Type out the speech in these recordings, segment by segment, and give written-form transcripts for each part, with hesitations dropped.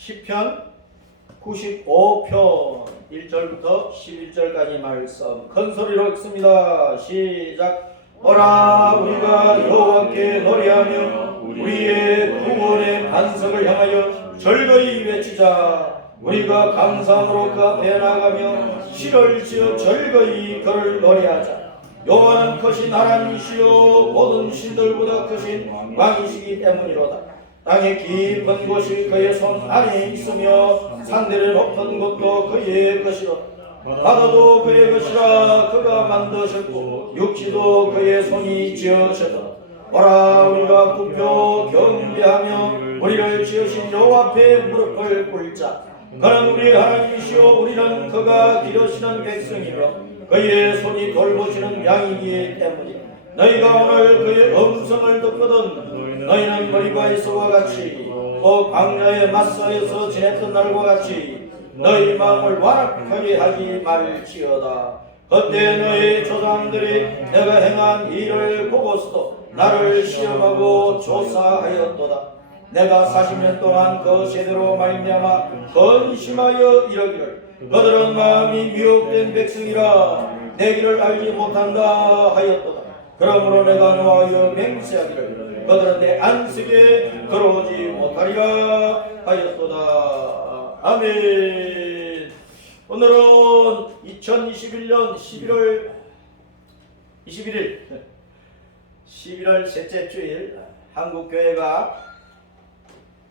시편 95편 1절부터 11절까지 말씀 큰 소리로 읽습니다. 시작. 오라 우리가 여호와께 노래하며 우리의 구원의 반석을 향하여 절거이 외치자. 우리가 감상으로 그 앞에 나가며 시를 지어 절거이 그를 노래하자. 여호와는 크신 하나님이시요 모든 신들보다 크신 왕이시기 때문이로다. 땅의 깊은 곳이 그의 손 안에 있으며 산들의 높은 곳도 그의 것이로다. 바다도 그의 것이라 그가 만드셨고 육지도 그의 손이 지으셨다. 오라 우리가 굽혀 경배하며 우리를 지으신 여호와 앞에 무릎을 꿇자. 그는 우리 하나님이시요 우리는 그가 기르시는 백성이며 그의 손이 돌보시는 양이기 때문이다. 너희가 오늘 그의 음성을 듣거든 너희는 머리바에서와 같이 또 광야의 마사에서 지냈던 날과 같이 너희 마음을 완악하게 하지 말지어다. 그때 너희 조상들이 내가 행한 일을 보고서도 나를 시험하고 조사하였도다. 내가 40년 동안 그 세대로 말미암아 근심하여 이러기를 그들은 마음이 미혹된 백성이라 내 길을 알지 못한다 하였도다. 그러므로 내가 노하여 맹세하기를 그들은 내 안식에 들어오지 못하리라 하였도다. 아멘. 오늘은 2021년 11월 21일 11월 셋째 주일 한국교회가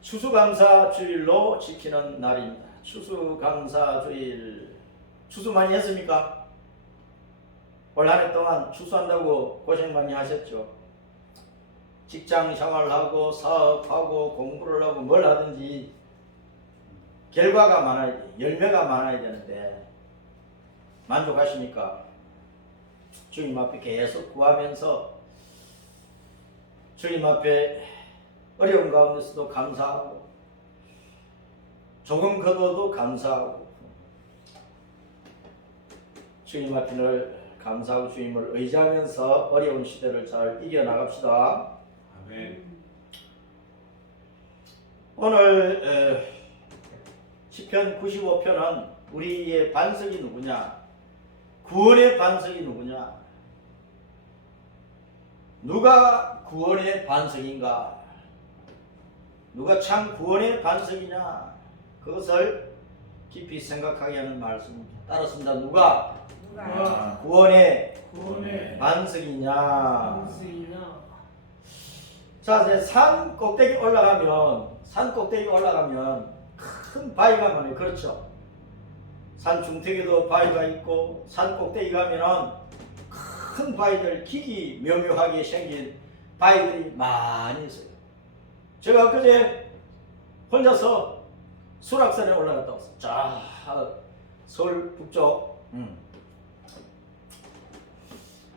추수감사주일로 지키는 날입니다. 추수감사주일 추수 많이 했습니까? 올 한 해 동안 추수한다고 고생 많이 하셨죠. 직장 생활하고 사업하고 공부를 하고 뭘 하든지 결과가 많아야 돼. 열매가 많아야 되는데 만족하십니까? 주님 앞에 계속 구하면서 주님 앞에 어려운 가운데서도 감사하고 조금 거둬도 감사하고 주님 앞에 늘 감사하고 주님을 의지하면서 어려운 시대를 잘 이겨나갑시다. 아멘. 오늘 시편 95편은 우리의 반석이 누구냐? 구원의 반석이 누구냐? 누가 구원의 반석인가? 누가 참 구원의 반석이냐? 그것을 깊이 생각하게 하는 말씀입니다. 따랐습니다. 누가 구원의 반석이냐? 자, 이제 산 꼭대기 올라가면 큰 바위가 많아요. 그렇죠? 산 중턱에도 바위가 있고 산 꼭대기 가면은 큰 바위들 기기 묘묘하게 생긴 바위들이 많이 있어요. 제가 그제 혼자서 수락산에 올라갔다 왔어요. 자, 서울 북쪽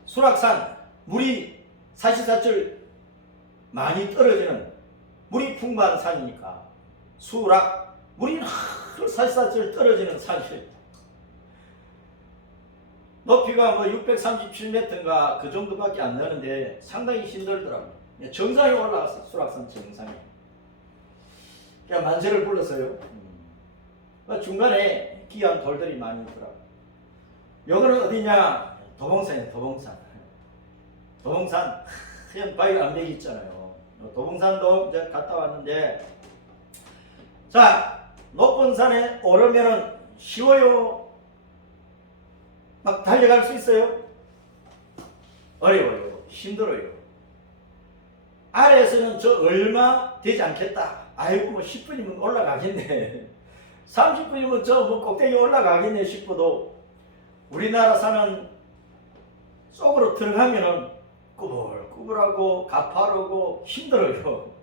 수락산 물이 사시사철 많이 떨어지는 물이 풍부한 산이니까 수락 물이 사시사철 떨어지는 산이에요. 높이가 뭐 637m인가 그 정도밖에 안 되는데 상당히 힘들더라고요. 정상에 올라갔어요. 수락산 정상에. 그냥 만세를 불렀어요. 중간에 귀한 돌들이 많이 있더라고요. 여기는 어디냐? 도봉산이에요. 도봉산 하얀 바위 암벽이 있잖아요. 도봉산도 이제 갔다 왔는데, 자, 높은 산에 오르면은 쉬워요? 막 달려갈 수 있어요? 어려워요. 힘들어요. 아래에서는 저 얼마 되지 않겠다. 아이고 뭐 10분이면 올라가겠네. 30분이면 저 뭐 꼭대기 올라가겠네 싶어도 우리나라 산은 속으로 들어가면은 꾸불꾸불하고 가파르고 힘들어요.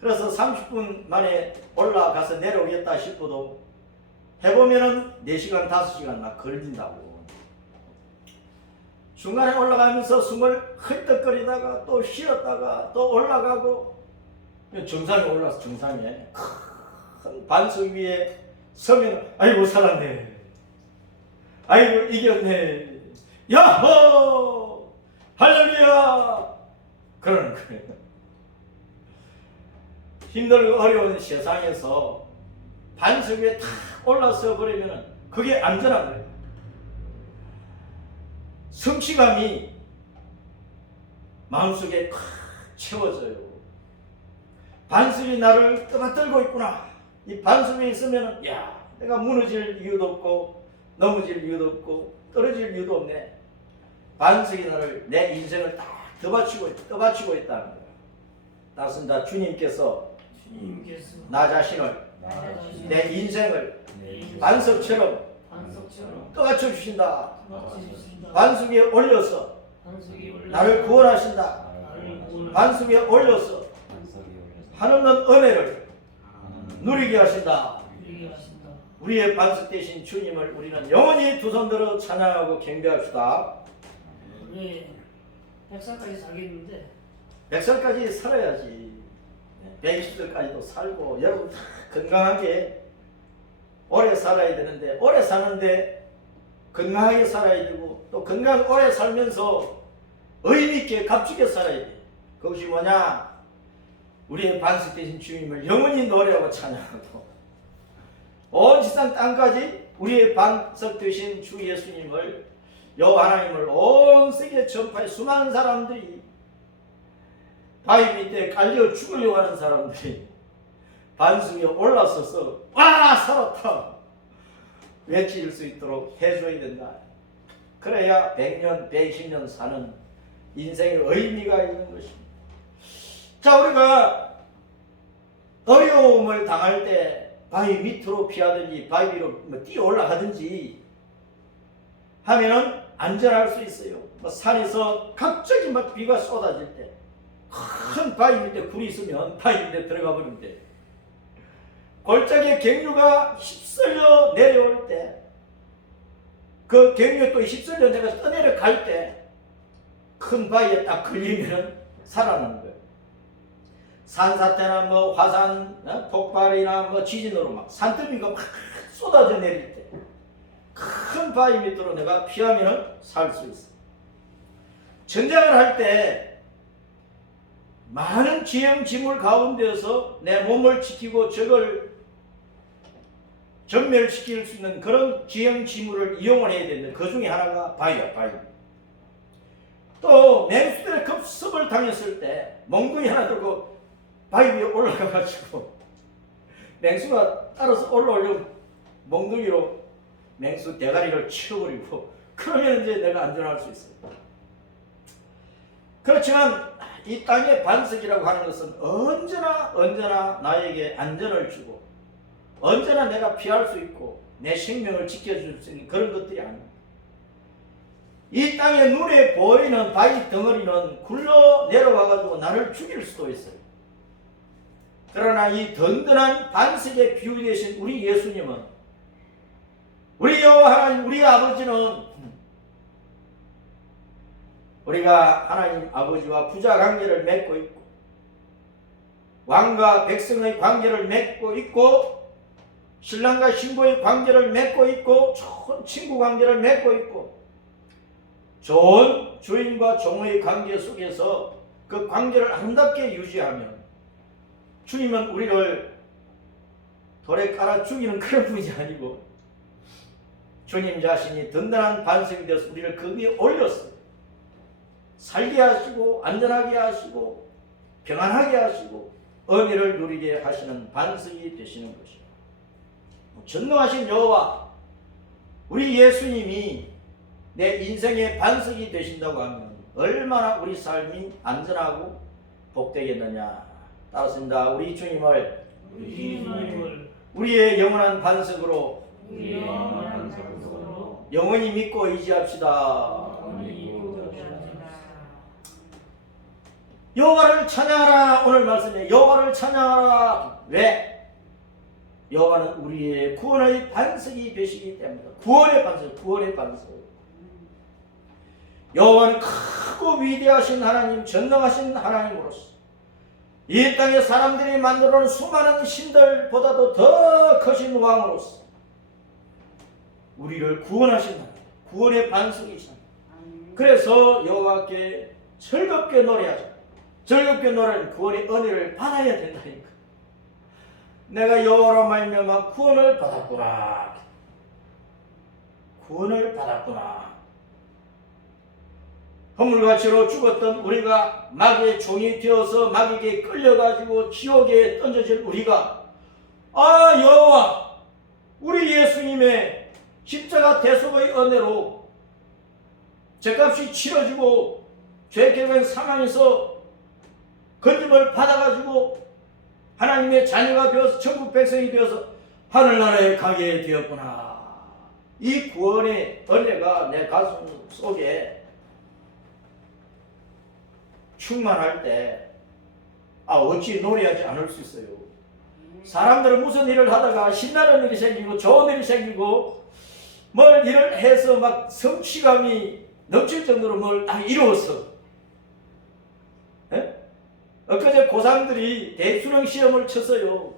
그래서 30분 만에 올라가서 내려오겠다 싶어도 해보면은 4시간 5시간 막 걸린다고. 중간에 올라가면서 숨을 헐떡거리다가 또 쉬었다가 또 올라가고 정상에 올라서 정상에 큰 반석 위에 서면 아이고 살았네, 아이고 이겼네, 야호 할렐루야 그러는 거예요. 힘들고 어려운 세상에서 반석 위에 탁 올라서 버리면 그게 안전한 거예요. 성취감이 마음속에 콱 채워져요. 반석이 나를 떠받들고 있구나. 이 반석 위에 있으면 야, 내가 무너질 이유도 없고 넘어질 이유도 없고 떨어질 이유도 없네. 반석이 나를, 내 인생을 딱 떠받치고 있다는 거예요. 따라서 주님께서 나 자신을, 내 인생을 반석처럼 떠받쳐 주신다. 반석 위에 올려서 나를 구원하신다. 반석 위에 올려서 하늘은 은혜를 누리게 하신다. 우리의 반석 되신 주님을 우리는 영원히 두 손 들어 찬양하고 경배합시다. 네, 100살까지 살겠는데 100살까지 살아야지. 120살까지도 살고 여러분 다 건강하게 오래 살아야 되는데, 오래 사는데 건강하게 살아야 되고, 또 건강 오래 살면서 의미있게 값지게 살아야 돼. 그것이 뭐냐? 우리의 반석 되신 주님을 영원히 노래하고 찬양하고, 온 지상 땅까지 우리의 반석 되신 주 예수님을, 여호와 하나님을 온 세계 전파에 수많은 사람들이, 바위 밑에 깔려 죽으려고 하는 사람들이 반석 위에 올라서서 와 살았다 외칠 수 있도록 해줘야 된다. 그래야 100년, 120년 사는 인생의 의미가 있는 것입니다. 자, 우리가 어려움을 당할 때 바위 밑으로 피하든지 바위 위로 뛰어 올라가든지 하면은 안전할 수 있어요. 산에서 갑자기 막 비가 쏟아질 때 큰 바위 밑에 굴이 있으면 바위 밑에 들어가 버리는데, 골짜기에 갱류가 휩쓸려 내려올 때, 그 갱류에 또 휩쓸려 내가 떠내려갈 때 큰 바위에 딱 걸리면 살아나는 거예요. 산사태나 뭐 화산 폭발이나 뭐 지진으로 막 산더미가 막 쏟아져 내릴 때 큰 바위 밑으로 내가 피하면 살 수 있어. 전쟁을 할 때 많은 지형지물 가운데서 내 몸을 지키고 적을 전멸시킬 수 있는 그런 지형지물을 이용을 해야 되는데, 그 중에 하나가 바위야, 바위. 또 맹수들의 급습을 당했을 때 몽둥이 하나 들고 바위 위에 올라가가지고 맹수가 따라서 올라오려고 몽둥이로 맹수 대가리를 치워버리고, 그러면 이제 내가 안전할 수 있어요. 그렇지만 이 땅의 반석이라고 하는 것은 언제나 나에게 안전을 주고, 언제나 내가 피할 수 있고 내 생명을 지켜줄 수 있는 그런 것들이 아닙니다. 이 땅의 눈에 보이는 바위 덩어리는 굴러 내려와가지고 나를 죽일 수도 있어요. 그러나 이 든든한 반석에 비유되신 우리 예수님은, 우리 여호와 하나님, 우리 아버지는 우리가 하나님 아버지와 부자 관계를 맺고 있고, 왕과 백성의 관계를 맺고 있고, 신랑과 신부의 관계를 맺고 있고, 좋은 친구 관계를 맺고 있고, 좋은 주인과 종의 관계 속에서 그 관계를 아름답게 유지하면, 주님은 우리를 돌에 깔아 죽이는 그런 분이 아니고 주님 자신이 든든한 반석이 되어서 우리를 그 위에 올렸어요. 살게 하시고 안전하게 하시고 평안하게 하시고 은혜를 누리게 하시는 반석이 되시는 것이에요. 전능하신 여호와, 우리 예수님이 내 인생의 반석이 되신다고 하면 얼마나 우리 삶이 안전하고 복되겠느냐. 따랐습니다. 우리 주님을 우리의 영원한 반석으로 영원히 믿고 의지합시다. 여호와를 찬양하라. 오늘 말씀에 여호와를 찬양하라. 왜? 여호와는 우리의 구원의 반석이 되시기 때문이다. 구원의 반석, 구원의 반석. 여호와는 크고 위대하신 하나님, 전능하신 하나님으로서 이 땅의 사람들이 만들어 놓은 수많은 신들보다도 더 크신 왕으로서 우리를 구원하신 하나님, 구원의 반석이신 하나님. 그래서 여호와께 즐겁게 노래하자. 즐겁게 노래하는 구원의 은혜를 받아야 된다니까. 내가 여호와로 말미암아 구원을 받았구나. 구원을 받았구나. 허물같이로 죽었던 우리가 마귀의 종이 되어서 마귀에게 끌려가지고 지옥에 던져질 우리가 여호와 우리 예수님의 십자가 대속의 은혜로 죄값이 치러지고 죄격은 상황에서 건짐을 받아가지고 하나님의 자녀가 되어서 천국 백성이 되어서 하늘나라에 가게 되었구나. 이 구원의 은혜가 내 가슴 속에 충만할 때 어찌 노래하지 않을 수 있어요. 사람들은 무슨 일을 하다가 신나는 일이 생기고 좋은 일이 생기고 뭘 일을 해서 막 성취감이 넘칠 정도로 뭘 딱 이루었어. 에? 엊그제 고3들이 대수능 시험을 쳤어요.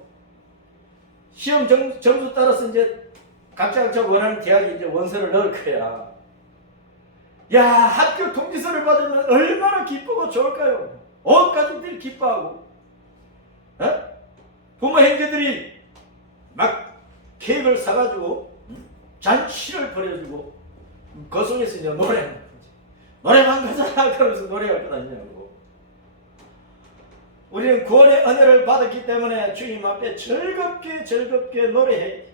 시험 점수 따라서 이제 각자 원하는 대학에 이제 원서를 넣을 거야. 야, 학교 통지서를 받으면 얼마나 기쁘고 좋을까요? 온 가족들이 기뻐하고, 부모 형제들이 막 케이크를 사가지고 잔치를 벌여주고 그 속에서 이제 노래방 가자 그러면서 노래할 거 아니냐고. 우리는 구원의 은혜를 받았기 때문에 주님 앞에 즐겁게 노래해.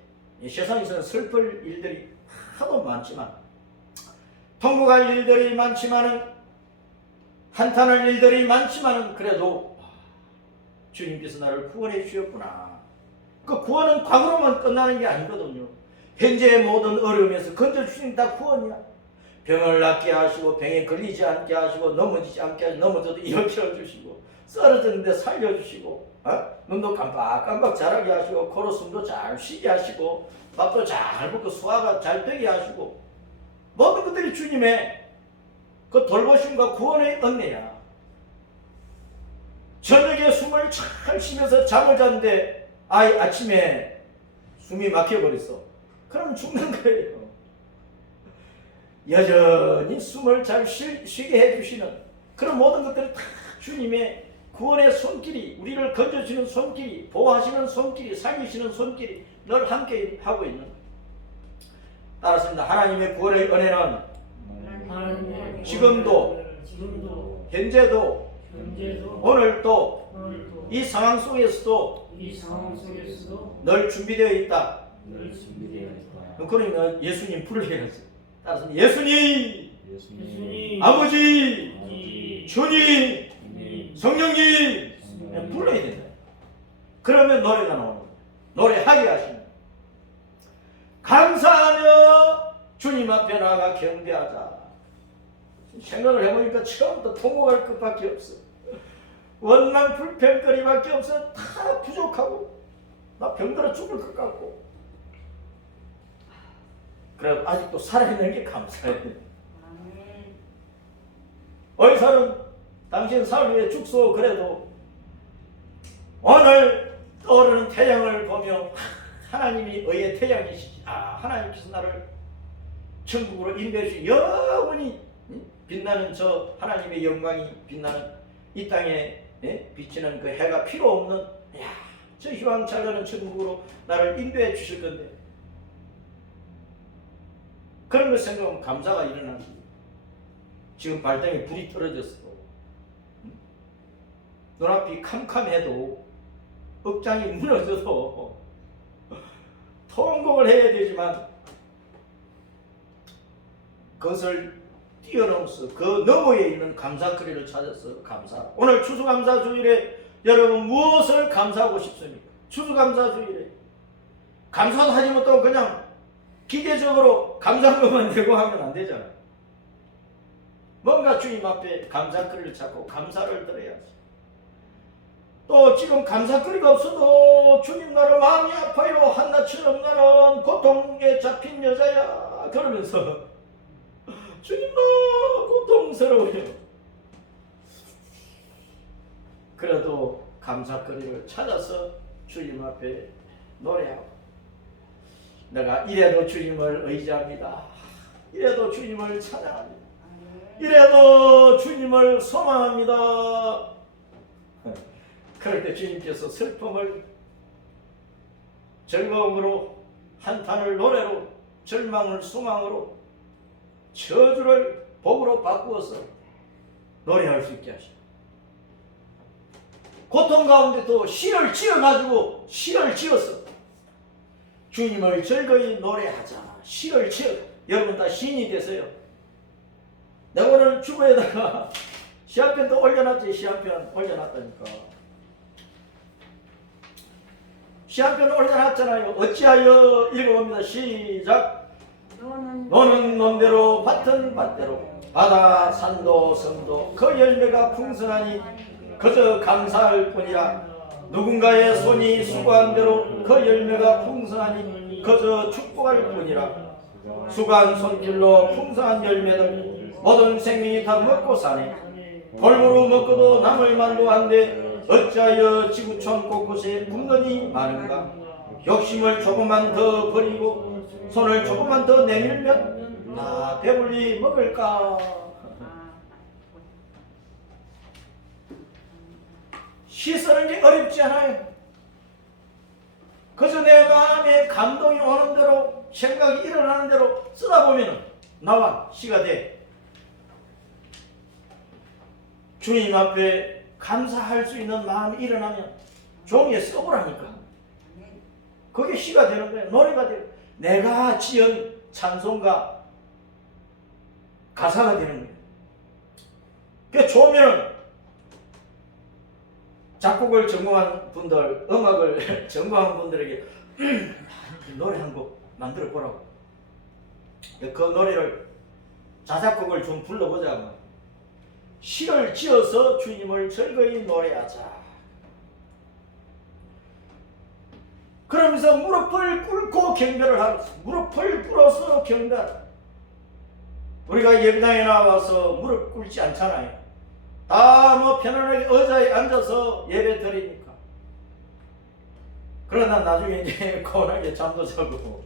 이 세상에서는 슬플 일들이 하도 많지만, 통곡할 일들이 많지만은, 한탄할 일들이 많지만은, 그래도 주님께서 나를 구원해 주셨구나. 그 구원은 과거로만 끝나는 게 아니거든요. 현재의 모든 어려움에서 건져주시는 다 구원이야. 병을 낫게 하시고, 병에 걸리지 않게 하시고, 넘어지지 않게 하시고, 넘어져도 일으켜 주시고, 쓰러졌는데 살려주시고, 눈도 깜빡깜빡 자라게 하시고, 코로 숨도 잘 쉬게 하시고, 밥도 잘 먹고 소화가 잘 되게 하시고, 모든 것들이 주님의 그 돌보심과 구원의 은혜야. 저녁에 숨을 잘 쉬면서 잠을 잤는데 아침에 숨이 막혀버렸어. 그럼 죽는 거예요. 여전히 숨을 잘 쉬게 해주시는 그런 모든 것들이 다 주님의 구원의 손길이, 우리를 건져주는 손길이, 보호하시는 손길이, 살리시는 손길이 늘 함께 하고 있는 거예요. 따라서 하나님의 구원의 은혜는 지금도 현재도 오늘도 이 상황 속에서도 늘 준비되어 있다. 그러면 예수님 부르셔야지. 따라서 예수님, 아버지, 주님, 성령님 불러야 된다. 그러면 노래가 나오는 거예요. 노래하게 하시는 거예요. 감사하며 주님 앞에 나가 경배하자. 생각을 해보니까 처음부터 통곡할 것밖에 없어. 원망 불평거리밖에 없어. 다 부족하고 나 병들어 죽을 것 같고, 그래도 아직도 살아있는 게 감사해. 의사는 당신 삶 위에 죽소. 그래도 오늘 떠오르는 태양을 보며 하나님이 의의 태양이시지. 하나님께서 나를 천국으로 인도해 주시 영원히 빛나는 저 하나님의 영광이 빛나는 이 땅에 비치는 그 해가 필요 없는 저 희망 잘 가는 천국으로 나를 인도해 주실 건데, 그런 걸 생각하면 감사가 일어나는 거예요. 지금 발등에 불이 떨어졌어. 눈앞이 캄캄해도, 억장이 무너져도 통곡을 해야 되지만 그것을 뛰어넘어서 그 너머에 있는 감사거리를 찾아서 감사. 오늘 추수감사주일에 여러분 무엇을 감사하고 싶습니까? 추수감사주일에 감사도 하지 못하고 그냥 기계적으로 감사한 것만 내고 하면 안 되잖아. 뭔가 주님 앞에 감사거리를 찾고 감사를 드려야지. 또 지금 감사거리가 없어도 주님 나를 마음이 아파요. 한나처럼 나는 고통에 잡힌 여자야. 그러면서 주님 너무 고통스러워요. 그래도 감사거리를 찾아서 주님 앞에 노래하고, 내가 이래도 주님을 의지합니다. 이래도 주님을 찬양합니다. 이래도 주님을 소망합니다. 그럴 때 주님께서 슬픔을 즐거움으로, 한탄을 노래로, 절망을 소망으로, 저주를 복으로 바꾸어서 노래할 수 있게 하시고, 고통 가운데도 시를 지어가지고 시를 지어서 주님을 즐거이 노래하자. 시를 지어. 여러분 다 시인이 되세요. 내가 오늘 주보에다가 시 한 편도 올려놨지. 시 한 편 올려놨다니까. 시 한 편 올려놨잖아요. 어찌하여 읽어봅니다. 시작. 너는 논대로 밭은 밭대로 바다 산도 섬도 그 열매가 풍성하니 그저 감사할 뿐이라. 누군가의 손이 수고한 대로 그 열매가 풍성하니 그저 축복할 뿐이라. 수고한 손길로 풍성한 열매들 모든 생명이 다 먹고 사네. 골고루 먹고도 남을 만도 한데 어찌하여 지구촌 곳곳에 분건이 많은가. 욕심을 조금만 더 버리고 손을 조금만 더 내밀면 다 배불리 먹을까. 시 쓰는 게 어렵지 않아요. 그저 내 마음에 감동이 오는 대로, 생각이 일어나는 대로 쓰다 보면 나와 시가 돼. 주님 앞에 감사할 수 있는 마음이 일어나면 종이에 써보라니까. 그게 시가 되는 거예요. 노래가 돼요. 내가 지은 찬송가 가사가 되는 거예요. 그게 좋으면 작곡을 전공한 분들, 음악을 전공한 분들에게 노래 한 곡 만들어 보라고. 그 노래를 자작곡을 좀 불러보자. 시를 지어서 주님을 즐거이 노래하자. 그러면서 무릎을 꿇고 경배를 하고, 무릎을 꿇어서 경배하라. 우리가 예배당에 나와서 무릎 꿇지 않잖아요. 다 뭐 편안하게 의자에 앉아서 예배 드리니까. 그러나 나중에 이제 고운하게 잠도 자고.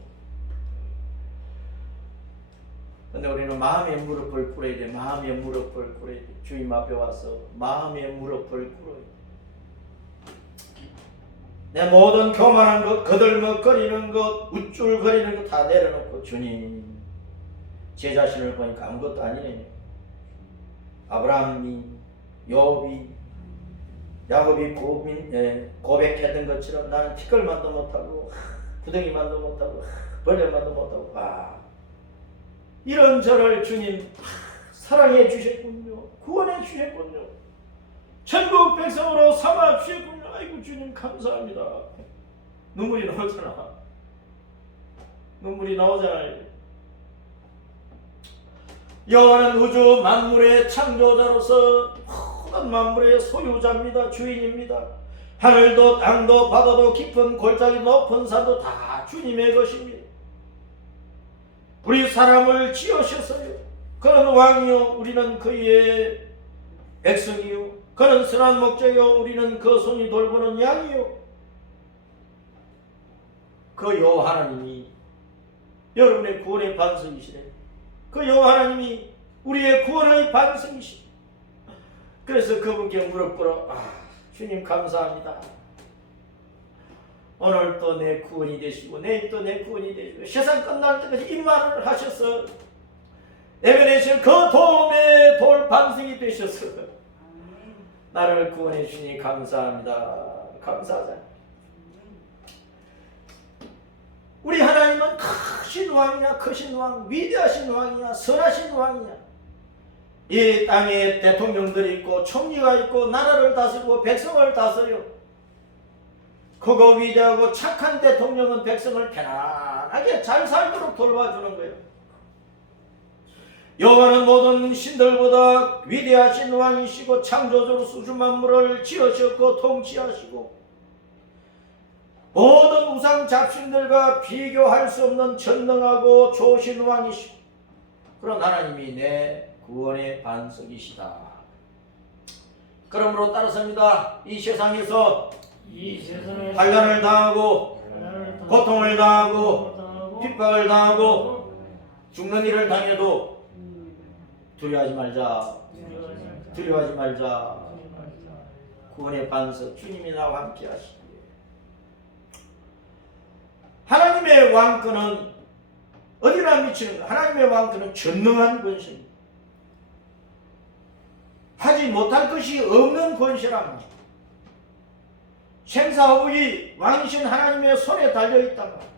근데 우리는 마음의 무릎을 꿇어야 돼. 마음의 무릎을 꿇어야 돼. 주님 앞에 와서 마음의 무릎을 꿇어야 돼. 내 모든 교만한 것, 거들먹거리는 것, 우쭐거리는 것 다 내려놓고, 주님, 제 자신을 보니까 아무것도 아니네. 아브라함이, 욥이, 야곱이 고백했던 것처럼 나는 티끌만도 못하고 구덩이만도 못하고 벌레만도 못하고 이런 저를 주님 사랑해 주셨군요. 구원해 주셨군요. 천국 백성으로 삼아 주셨군요. 아이고 주님 감사합니다. 눈물이 나오잖아. 눈물이 나오잖아요. 여호와는 우주 만물의 창조자로서 모든 만물의 소유자입니다. 주인입니다. 하늘도 땅도 바다도 깊은 골짜기 높은 산도 다 주님의 것입니다. 우리 사람을 지으셨어요. 그는 왕이요 우리는 그의 백성이요. 그는 선한 목자요 우리는 그 손이 돌보는 양이요. 그 여호와 하나님이 여러분의 구원의 반석이시래. 그 여호와 하나님이 우리의 구원의 반석이시래. 그래서 그분께 무릎 꿇어 주님 감사합니다. 오늘 또 내 구원이 되시고 내일 또 내 구원이 되시고 세상 끝날 때까지 임만을 하셔서 에베네zer 그 도움의 돌 반석이 되셔서 나를 구원해 주니 감사합니다. 감사하자. 우리 하나님은 크신 왕이냐, 크신 왕, 위대하신 왕이냐, 선하신 왕이냐. 이 땅에 대통령들이 있고 총리가 있고 나라를 다스리고 백성을 다스려. 그거 위대하고 착한 대통령은 백성을 편안하게 잘 살도록 돌봐주는 거예요. 여호와는 모든 신들보다 위대하신 왕이시고 창조주로 수주 만물을 지으셨고 통치하시고 모든 우상 잡신들과 비교할 수 없는 전능하고 좋으신 왕이시고 그런 하나님이 내 구원의 반석이시다. 그러므로 따라서입니다. 이 세상에서 환난을 당하고 고통을 당하고 핍박을 당하고 죽는 일을 당해도 두려워하지 말자. 두려워하지 말자. 구원의 반석 주님이 나와 함께 하시기에 하나님의 왕권은 어디나 미치는 거예요. 하나님의 왕권은 전능한 권세입니다. 하지 못할 것이 없는 권세란 말이에요. 생사화복이 왕이신 하나님의 손에 달려있단 말이에요.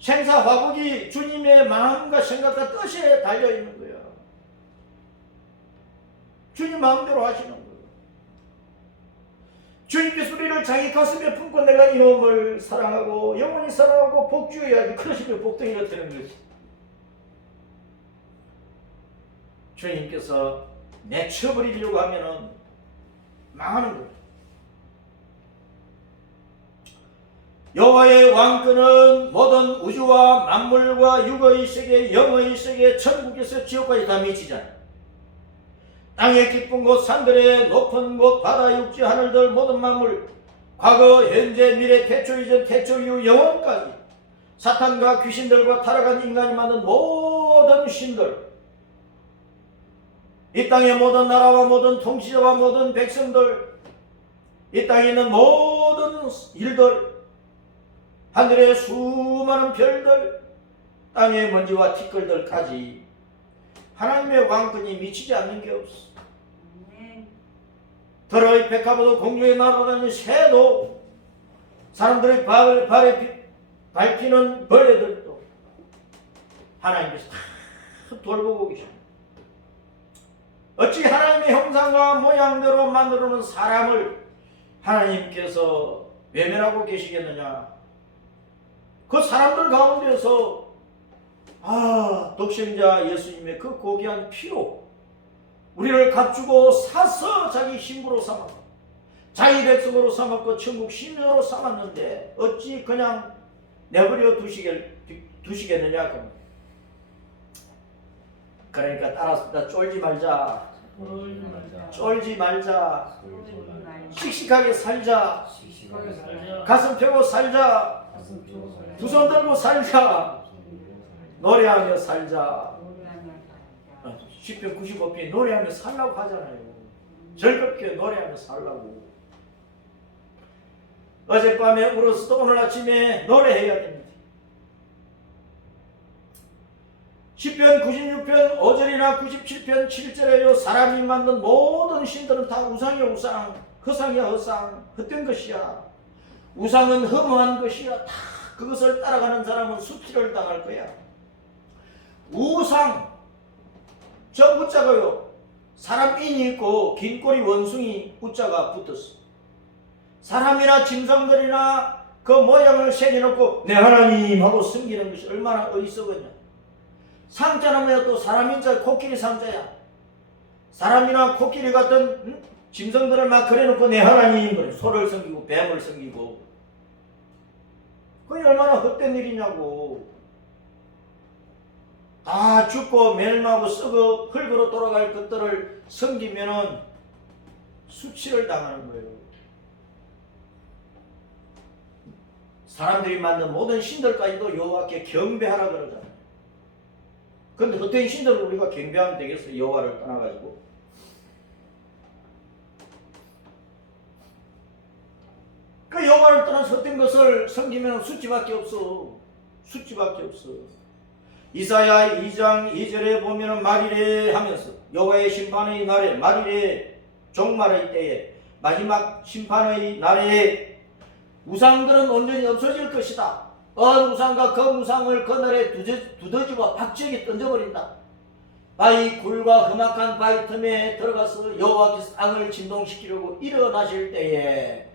생사화복이 주님의 마음과 생각과 뜻에 달려있는 거예요. 주님 마음대로 하시는 거예요. 주님께서 우리를 자기 가슴에 품고 내가 이놈을 사랑하고 영원히 사랑하고 복주어야지. 그러시면 복덩이가 되는 것이. 주님께서 내쳐버리려고 하면은 망하는 거예요. 여호와의 왕권은 모든 우주와 만물과 육의 세계, 영의 세계, 천국에서 지옥까지 다 미치잖아요. 땅의 깊은 곳, 산들의 높은 곳, 바다, 육지, 하늘들, 모든 만물, 과거, 현재, 미래, 태초 이전, 태초 이후, 영원까지 사탄과 귀신들과 타락한 인간이 만든 모든 신들, 이 땅의 모든 나라와 모든 통치자와 모든 백성들, 이 땅에 있는 모든 일들, 하늘의 수많은 별들, 땅의 먼지와 티끌들까지 하나님의 왕권이 미치지 않는 게 없어. 더러이 백합도 공중에 날아다니는 새도, 사람들의 발에 밟히는 벌레들도 하나님께서 다 돌보고 계십니다. 어찌 하나님의 형상과 모양대로 만들어 놓은 사람을 하나님께서 외면하고 계시겠느냐? 그 사람들 가운데서 독생자 예수님의 그 고귀한 피로 우리를 값주고 사서 자기 신부로 삼았고 자기 백성으로 삼았고 천국 시민으로 삼았는데 어찌 그냥 내버려 두시겠느냐? 그러니까 따라서 쫄지 말자. 쫄지 말자. 씩씩하게 살자. 가슴 펴고 살자. 두 손 들고 살자. 노래하며 살자. 시편 95편에 노래하며 살라고 하잖아요. 즐겁게 노래하며 살라고. 어젯밤에 울었어도 오늘 아침에 노래해야 됩니다. 시편 96편 5절이나 97편 7절에요. 사람이 만든 모든 신들은 다 우상이야. 우상. 허상이야. 허상. 헛된 것이야. 우상은 허무한 것이야. 다 그것을 따라가는 사람은 수치를 당할 거야. 우상. 저 우자가요. 사람 인이 있고 긴 꼬리 원숭이 우자가 붙었어. 사람이나 짐승들이나 그 모양을 새겨놓고 내 하나님 하고 숨기는 것이 얼마나 어리석었냐. 상자는 또 사람인자 코끼리 상자야. 사람이나 코끼리 같은 짐승들을 막 그려놓고 내 하나님 그래. 소를 섬기고 뱀을 섬기고. 그게 얼마나 헛된 일이냐고. 다 죽고 멸망하고 썩어 흙으로 돌아갈 것들을 섬기면은 수치를 당하는 거예요. 사람들이 만든 모든 신들까지도 여호와께 경배하라 그러잖아요. 그런데 헛된 신들을 우리가 경배하면 되겠어요? 여호와를 떠나가지고. 그 여호와를 떠나서 헛된 것을 섬기면 수치밖에 없어. 수치밖에 없어. 이사야 2장 2절에 보면은 말이래 하면서 여호와의 심판의 날에 말이래 종말의 때에 마지막 심판의 날에 우상들은 온전히 없어질 것이다. 언 우상과 그 우상을 그날에 두더지와 박쥐에게 던져버린다. 바위 굴과 험악한 바위 틈에 들어가서 여호와께서 땅을 진동시키려고 일어나실 때에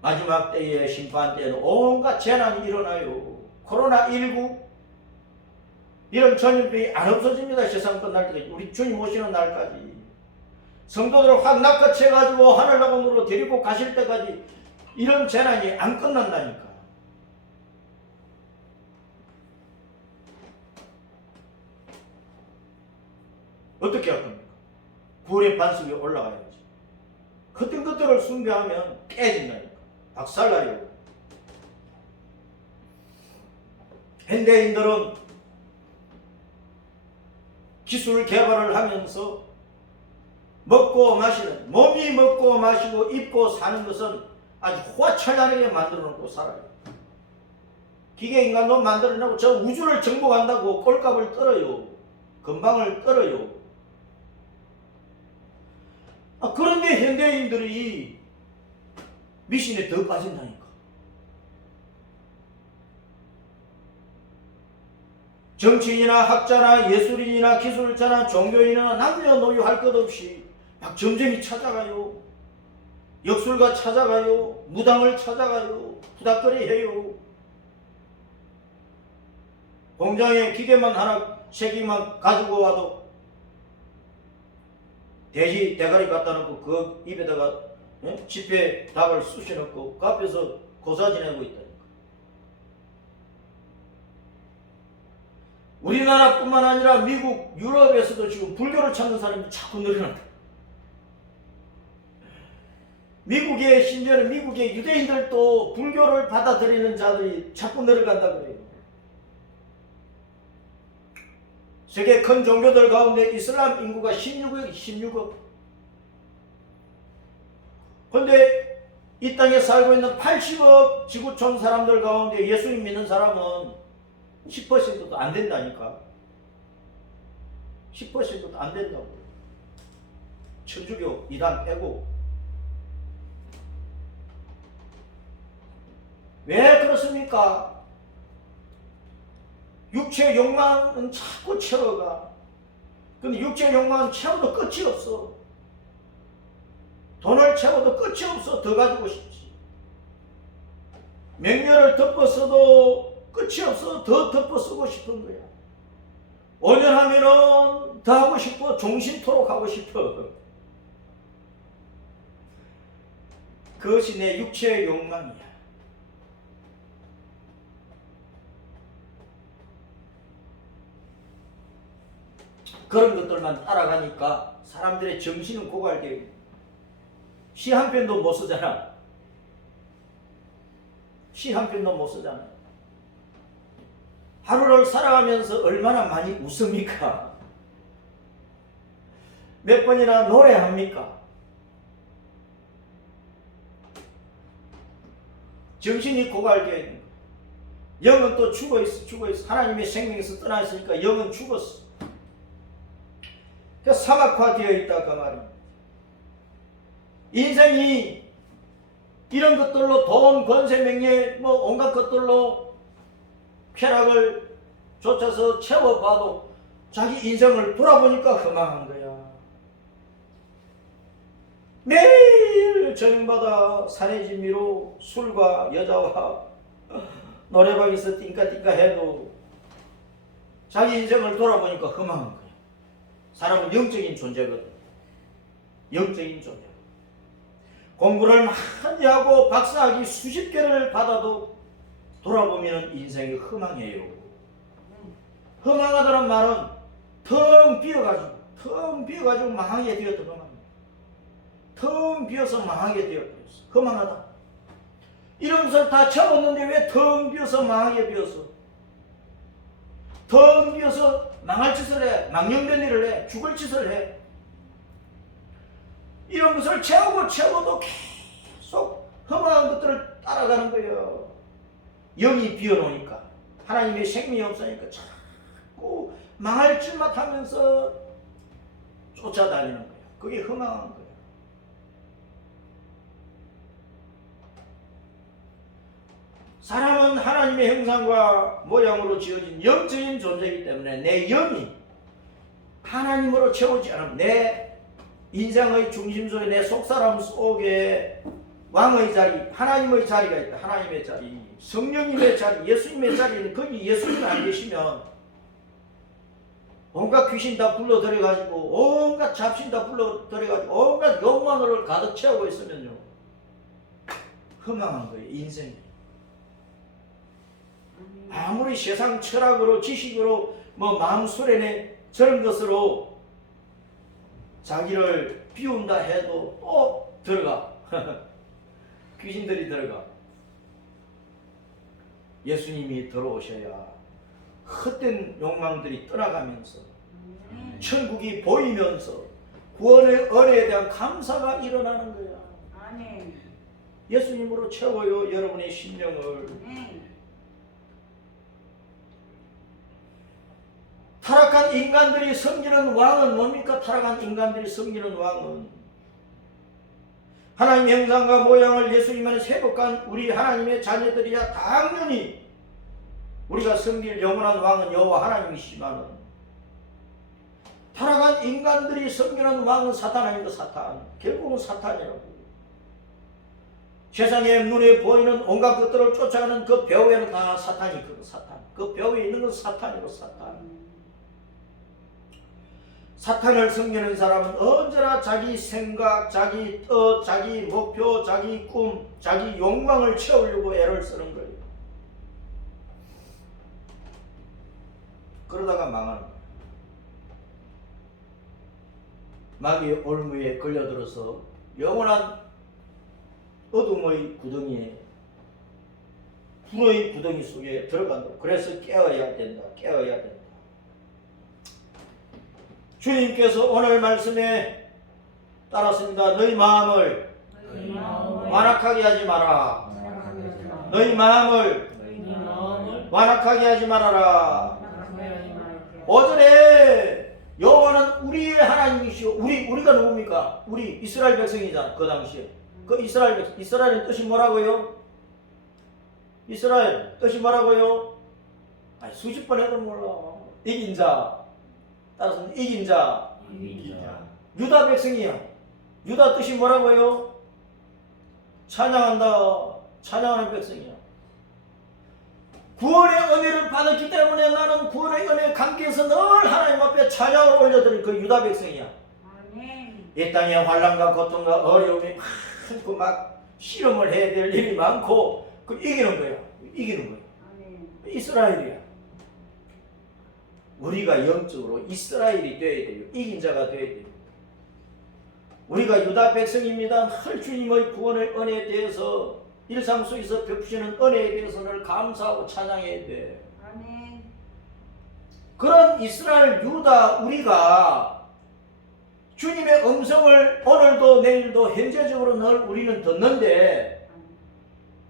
마지막 때에 심판 때에는 온갖 재난이 일어나요. 코로나19 이런 전염병이 안 없어집니다. 세상 끝날 때까지. 우리 주님 오시는 날까지. 성도들을 확 낚아채가지고 하늘나라으로 데리고 가실 때까지 이런 재난이 안 끝난다니까. 어떻게 할 겁니까? 불의 반석 위에 올라가야지. 헛된 것들을 숭배하면 깨진다니까. 박살나요. 현대인들은 기술 개발을 하면서 먹고 마시는, 몸이 먹고 마시고 입고 사는 것은 아주 호화철나하게 만들어 놓고 살아요. 기계 인간도 만들어내고 저 우주를 정복한다고 꼴값을 떨어요. 건방을 떨어요. 그런데 현대인들이 미신에 더 빠진다니까. 정치인이나 학자나 예술인이나 기술자나 종교인이나 남녀노소 할 것 없이 막 점쟁이 찾아가요. 역술가 찾아가요. 무당을 찾아가요. 부닥거리 해요. 공장에 기계만 하나 세 개만 가지고 와도 돼지 대가리 갖다 놓고 그 입에다가 지폐 답을 쑤셔 넣고 그 앞에서 고사 지내고 있다니까. 우리나라뿐만 아니라 미국, 유럽에서도 지금 불교를 찾는 사람이 자꾸 늘어난다. 미국의 심지어는 미국의 유대인들도 불교를 받아들이는 자들이 자꾸 늘어간다 그래요. 세계 큰 종교들 가운데 이슬람 인구가 16억. 그런데 이 땅에 살고 있는 80억 지구촌 사람들 가운데 예수님 믿는 사람은 10%도 안 된다니까. 10%도 안 된다고. 천주교 이단 빼고. 왜 그렇습니까? 육체 욕망은 자꾸 채워가. 근데 육체 욕망은 채워도 끝이 없어. 돈을 채워도 끝이 없어. 더 가지고 싶지. 명예를 덮어서도 끝이 없어. 더 덮어 쓰고 싶은 거야. 5년 하면은 더 하고 싶어. 종신토록 하고 싶어. 그것이 내 육체의 욕망이야. 그런 것들만 따라가니까 사람들의 정신은 고갈되어 시 한 편도 못 쓰잖아. 시 한 편도 못 쓰잖아. 하루를 살아가면서 얼마나 많이 웃습니까? 몇 번이나 노래합니까? 정신이 고갈되어 있는 거야. 영은 또 죽어있어. 하나님의 생명에서 떠났으니까 영은 죽었어. 사막화되어 있다 그 말입니다. 인생이 이런 것들로 돈, 권세, 명예 뭐 온갖 것들로 쾌락을 쫓아서 채워봐도 자기 인생을 돌아보니까 허망한 거야. 매일 저녁마다 산의 진미로 술과 여자와 노래방에서 띵까띵까 해도 자기 인생을 돌아보니까 허망한 거야. 사람은 영적인 존재거든. 영적인 존재. 공부를 많이 하고 박사학위 수십 개를 받아도 돌아보면 인생이 허망해요. 허망하다는 말은 텅 비어가지고 망하게 되었던 허망입니다. 텅 비어서 망하게 되었어. 허망하다. 이런 것을 다 채웠는데 왜 텅 비어서 망하게 비었어? 텅 비어서 망할 짓을 해. 망령된 일을 해. 죽을 짓을 해. 이런 것을 채워도 계속 허망한 것들을 따라가는 거예요. 영이 비어놓으니까. 하나님의 생명이 없으니까 자꾸 망할 짓만 하면서 쫓아다니는 거예요. 그게 허망한 거예요. 사람은 하나님의 형상과 모양으로 지어진 영적인 존재이기 때문에 내 영이 하나님으로 채우지 않으면 내 인생의 중심 속에 내 속사람 속에 왕의 자리, 하나님의 자리가 있다. 하나님의 자리, 성령님의 자리, 예수님의 자리는 거기 예수님 안 계시면 온갖 귀신 다 불러들여가지고 온갖 잡신 다 불러들여가지고 온갖 욕망을 가득 채우고 있으면요 허망한 거예요. 인생이. 아무리 세상 철학으로 지식으로 뭐 마음 수련에 저런 것으로 자기를 비운다 해도 또 들어가. 귀신들이 들어가. 예수님이 들어오셔야 헛된 욕망들이 떠나가면서 천국이 보이면서 구원의 은혜에 대한 감사가 일어나는 거야. 예수님으로 채워요. 여러분의 심령을. 타락한 인간들이 섬기는 왕은 뭡니까? 타락한 인간들이 섬기는 왕은 하나님의 형상과 모양을 예수님 안에 회복한 우리 하나님의 자녀들이야 당연히 우리가 섬길 영원한 왕은 여호와 하나님이시지만 타락한 인간들이 섬기는 왕은 사탄 아닙니까? 사탄. 결국은 사탄이라고. 세상에 눈에 보이는 온갖 것들을 쫓아가는 그 배후에는 다 사탄이 있거든. 사탄. 그 배후에 있는 건 사탄이고 사탄. 사탄을 섬기는 사람은 언제나 자기 생각, 자기 뜻, 자기 목표, 자기 꿈, 자기 욕망을 채우려고 애를 쓰는 거예요. 그러다가 망하는 거예요. 마귀의 올무에 걸려들어서 영원한 어둠의 구덩이에 불의 구덩이 속에 들어간다. 그래서 깨어야 된다. 깨어야 된다. 주님께서 오늘 말씀에 따랐습니다. 너희 마음을 완악하게 하지 마라. 너희 마음을 완악하게 하지 말아라. 오전에 여호와는 우리의 하나님이시오. 우리가 누굽니까? 우리 이스라엘 백성이잖아. 그 당시에. 그 이스라엘의 뜻이 뭐라고요? 이스라엘 뜻이 뭐라고요? 아니, 수십 번 해도 몰라. 이긴 자. 따라서 이긴 자. 유다 백성이야. 유다 뜻이 뭐라고요? 찬양한다. 찬양하는 백성이야. 구원의 은혜를 받았기 때문에 나는 구원의 은혜에 감격해서 늘 하나님 앞에 찬양을 올려드릴 그 유다 백성이야. 이 땅에 환난과 고통과 어려움이 많고 막 실험을 해야 될 일이 많고 그 이기는 거야. 이기는 거야. 이스라엘이야. 우리가 영적으로 이스라엘이 되어야 돼요. 이긴 자가 되어야 돼요. 우리가 유다 백성입니다. 늘 주님의 구원의 은혜에 대해서 일상 속에서 베푸시는 은혜에 대해서 늘 감사하고 찬양해야 돼. 그런 이스라엘 유다 우리가 주님의 음성을 오늘도 내일도 현재적으로 늘 우리는 듣는데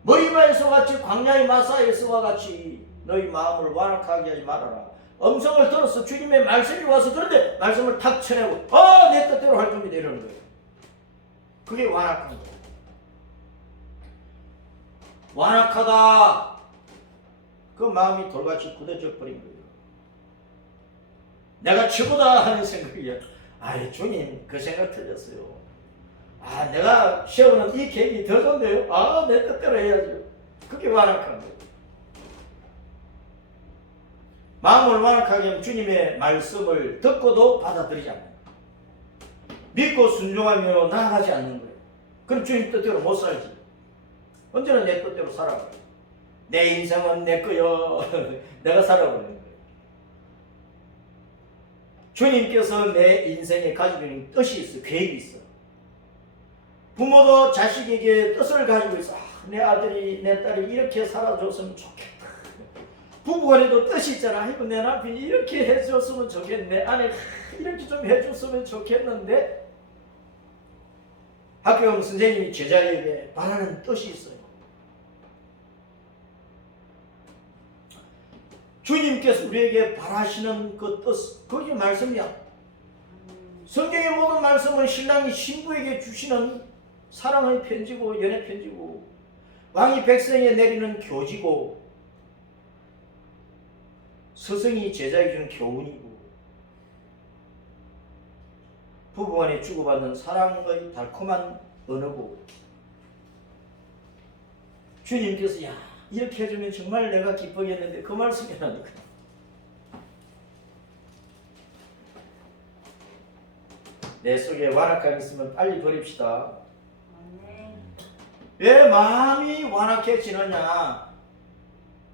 머리바에서 같이 광야의 마사에서와 같이 너희 마음을 완악하게 하지 말아라. 음성을 들어서 주님의 말씀이 와서 그런데 말씀을 탁 쳐내고 내 뜻대로 할 겁니다 이러는 거예요. 그게 완악한 거예요. 완악하다. 그 마음이 돌같이 굳어져 버린 거예요. 내가 최고다 하는 생각이야. 아이 주님 그 생각 틀렸어요. 내가 시험은 이 계획이 더 좋은데요. 내 뜻대로 해야죠. 그게 완악한 거예요. 마음을 완악하게 하면 주님의 말씀을 듣고도 받아들이지 않아요. 믿고 순종하며 나아가지 않는 거예요. 그럼 주님 뜻대로 못 살지. 언제나 내 뜻대로 살아가요. 내 인생은 내 거요. 내가 살아버리는 거예요. 주님께서 내 인생에 가지고 있는 뜻이 있어. 계획이 있어. 부모도 자식에게 뜻을 가지고 있어. 내 아들이 내 딸이 이렇게 살아줬으면 좋겠다. 부부간에도 뜻이 있잖아. 아이고 내 남편이 이렇게 해줬으면 좋겠네. 아내 이렇게 좀 해줬으면 좋겠는데 학교 선생님이 제자에게 바라는 뜻이 있어요. 주님께서 우리에게 바라시는 그 뜻, 그게 말씀이야. 성경의 모든 말씀은 신랑이 신부에게 주시는 사랑의 편지고 연애 편지고 왕이 백성에 내리는 교지고 스승이 제자에게 주는 교훈이고 부부간에 주고받는 사랑의 달콤한 언어고 주님께서 이렇게 해주면 정말 내가 기쁘겠는데 그 말씀이라니까. 내 속에 완악함이 있으면 빨리 버립시다. 왜 마음이 완악해지느냐.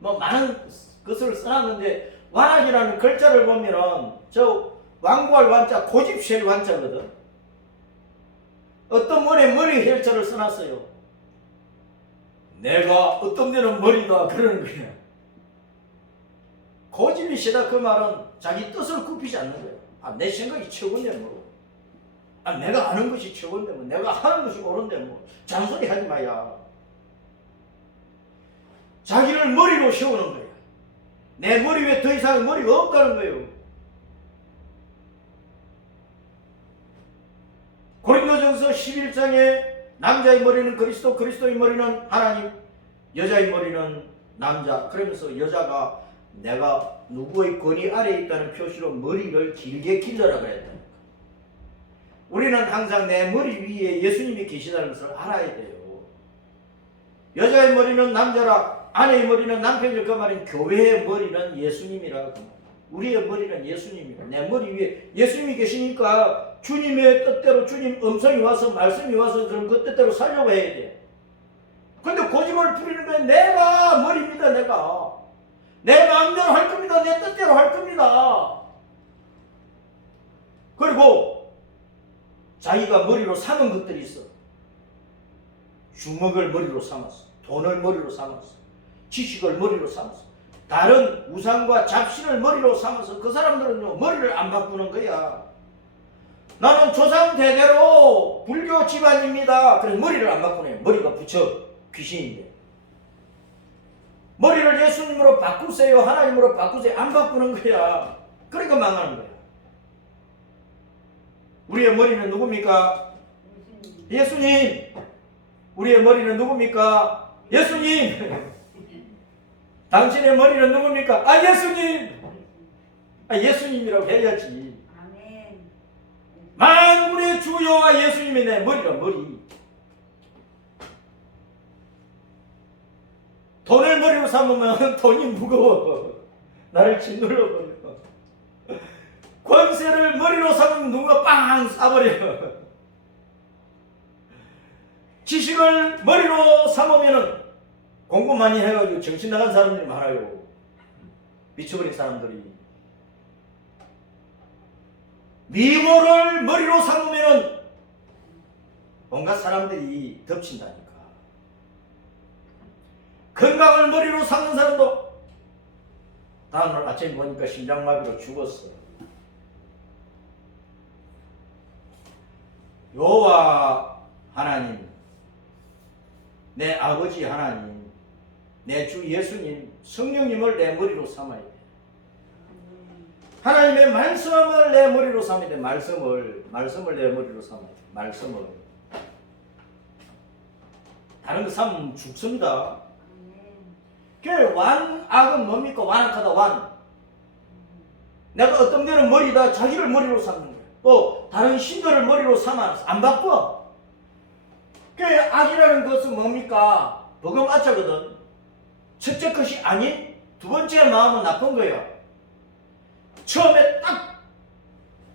많은 것을 써놨는데 완악이라는 글자를 보면은 저 완고할 완자 고집실 완자거든. 어떤 분에 머리 헬자를 써놨어요. 내가 어떤 데는 머리다 그러는 거야. 고집이 세다 그 말은 자기 뜻을 굽히지 않는 거야. 내 생각이 최고인데 뭐. 내가 아는 것이 최고인데 뭐. 내가 하는 것이 옳은데 뭐. 잔소리 하지 마야. 자기를 머리로 세우는 거야. 내 머리 위에 더 이상 머리가 없다는 거예요. 고린도전서 11장에 남자의 머리는 그리스도, 그리스도의 머리는 하나님, 여자의 머리는 남자. 그러면서 여자가 내가 누구의 권위 아래에 있다는 표시로 머리를 길게 길러라 그랬다. 우리는 항상 내 머리 위에 예수님이 계시다는 것을 알아야 돼요. 여자의 머리는 남자라, 아내의 머리는 남편이라. 그 말은 교회의 머리는 예수님이라고. 우리의 머리는 예수님이라. 내 머리 위에 예수님이 계시니까 주님의 뜻대로, 주님 음성이 와서, 말씀이 와서 그런 그 뜻대로 살려고 해야 돼. 근데 고집을 부리는 건 내가 머리입니다. 내가 내 마음대로 할 겁니다. 내 뜻대로 할 겁니다. 그리고 자기가 머리로 삼은 것들이 있어. 주먹을 머리로 삼았어. 돈을 머리로 삼았어. 지식을 머리로 삼았어. 다른 우상과 잡신을 머리로 삼아서 그 사람들은요, 머리를 안 바꾸는 거야. 나는 조상 대대로 불교 집안입니다. 그래서 머리를 안 바꾸네. 머리가 부처 귀신인데. 머리를 예수님으로 바꾸세요. 하나님으로 바꾸세요. 안 바꾸는 거야. 그러니까 망하는 거야. 우리의 머리는 누굽니까? 예수님. 우리의 머리는 누굽니까? 예수님. 당신의 머리는 누굽니까? 아, 예수님. 아, 예수님이라고 해야지. 아멘. 만물의 주 여호와 예수님이 내 머리가 머리. 돈을 머리로 삼으면 돈이 무거워. 나를 짓눌러버려. 권세를 머리로 삼으면 누가 빵 쏴버려. 지식을 머리로 삼으면 공부 많이 해가지고 정신 나간 사람들이 많아요. 미쳐버린 사람들이. 미모를 머리로 삼으면 온갖 사람들이 덮친다니까. 건강을 머리로 삼는 사람도 다음날 아침에 보니까 심장마비로 죽었어. 여호와 하나님, 내 아버지 하나님, 내 주 예수님, 성령님을 내 머리로 삼아야 돼. 하나님의 말씀을 내 머리로 삼아야 돼. 말씀을 내 머리로 삼아야 돼. 말씀을. 다른 거 삼으면 죽습니다. 그 완악은 뭡니까? 완악하다, 완. 내가 어떤 데는 머리다, 자기를 머리로 삼는 거야. 또 다른 신들을 머리로 삼아 안 바꿔. 그 악이라는 것은 뭡니까? 버금아차거든. 첫째 것이 아닌 두 번째 마음은 나쁜 거예요. 처음에 딱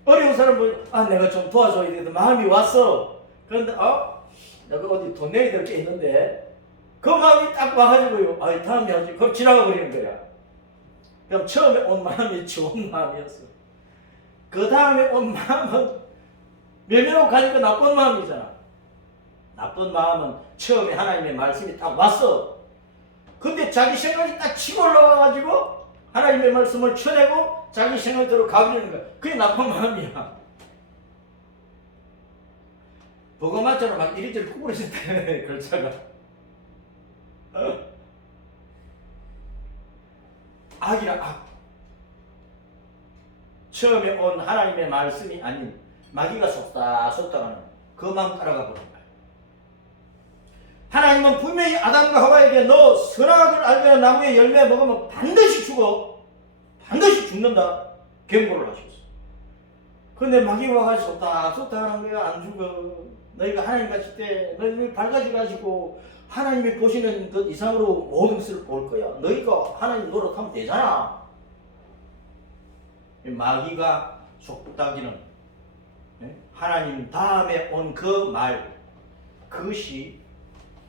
어려운 사람 보면 내가 좀 도와줘야 되는데 마음이 왔어. 그런데 내가 어디 돈 내야 될 게 있는데 그 마음이 딱 와가지고요. 다음에 하지. 그럼 지나가 버리는 거야. 그럼 처음에 온 마음이 좋은 마음이었어. 그 다음에 온 마음은 외면하고 가니까 나쁜 마음이잖아. 나쁜 마음은 처음에 하나님의 말씀이 딱 왔어. 근데 자기 생각이 딱 치고 올라와가지고 하나님의 말씀을 쳐내고 자기 생각대로 가버리는 거야. 그게 나쁜 마음이야. 버거맞잖아. 막 이리저리 구부러질 때 글자가. 악이라 악. 처음에 온 하나님의 말씀이 아닌 마귀가 속닥하는 그 마음 따라가 버린 거야. 하나님은 분명히 아담과 하와에게 너 선악을 알게 하는 나무의 열매 먹으면 반드시 죽어. 반드시 죽는다. 경고를 하셨어. 근데 마귀가 와가지고 속닥하는 거야. 안 죽어. 너희가 하나님 같이 때 너희들이 밝아져가지고 하나님이 보시는 것 이상으로 모든 것을 볼 거야. 너희가 하나님 노릇하면 되잖아. 마귀가 속닥이는 하나님 다음에 온 그 말, 그것이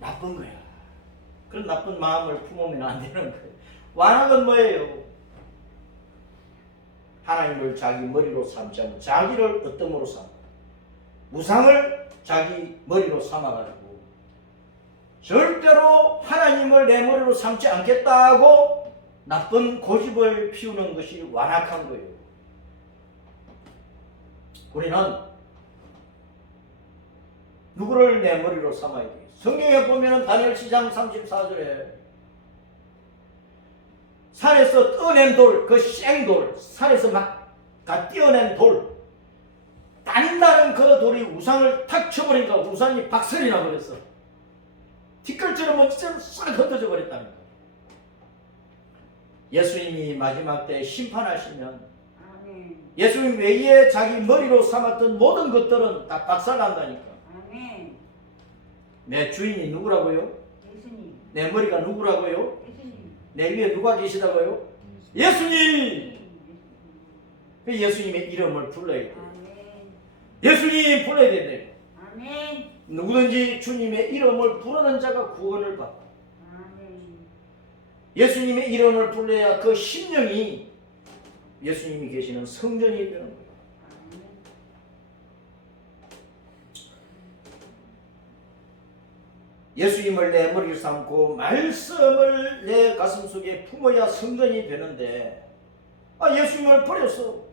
나쁜 거야. 그런 나쁜 마음을 품으면 안 되는 거예요. 완악은 뭐예요? 하나님을 자기 머리로 삼지 않고 자기를 어떤 삼아? 우상을 자기 머리로 삼아가지고 절대로 하나님을 내 머리로 삼지 않겠다고 나쁜 고집을 피우는 것이 완악한 거예요. 우리는 누구를 내 머리로 삼아야 돼? 성경에 보면 다니엘 7장 34절에 산에서 떠낸 돌, 그 생돌, 산에서 막 다 띄어낸 돌, 단단한 그 돌이 우상을 탁 쳐버리니까 우상이 박살이 나버렸어. 티끌처럼 멋지처럼 싹 흩어져 버렸다는 거예요. 예수님이 마지막 때 심판하시면 아멘. 예수님 외에 자기 머리로 삼았던 모든 것들은 다 박살난다니까. 아멘. 내 주인이 누구라고요? 예수님. 내 머리가 누구라고요? 예수님. 내 위에 누가 계시다고요? 예수님! 그 예수님의 이름을 불러야 돼. 아멘. 예수님 불러야 된대. 아멘. 누구든지 주님의 이름을 부르는 자가 구원을 받다. 아멘. 예수님의 이름을 불러야 그 심령이 예수님이 계시는 성전이 되는 거예요. 아멘. 예수님을 내 머리를 삼고 말씀을 내 가슴 속에 품어야 성전이 되는데 예수님을 버렸어.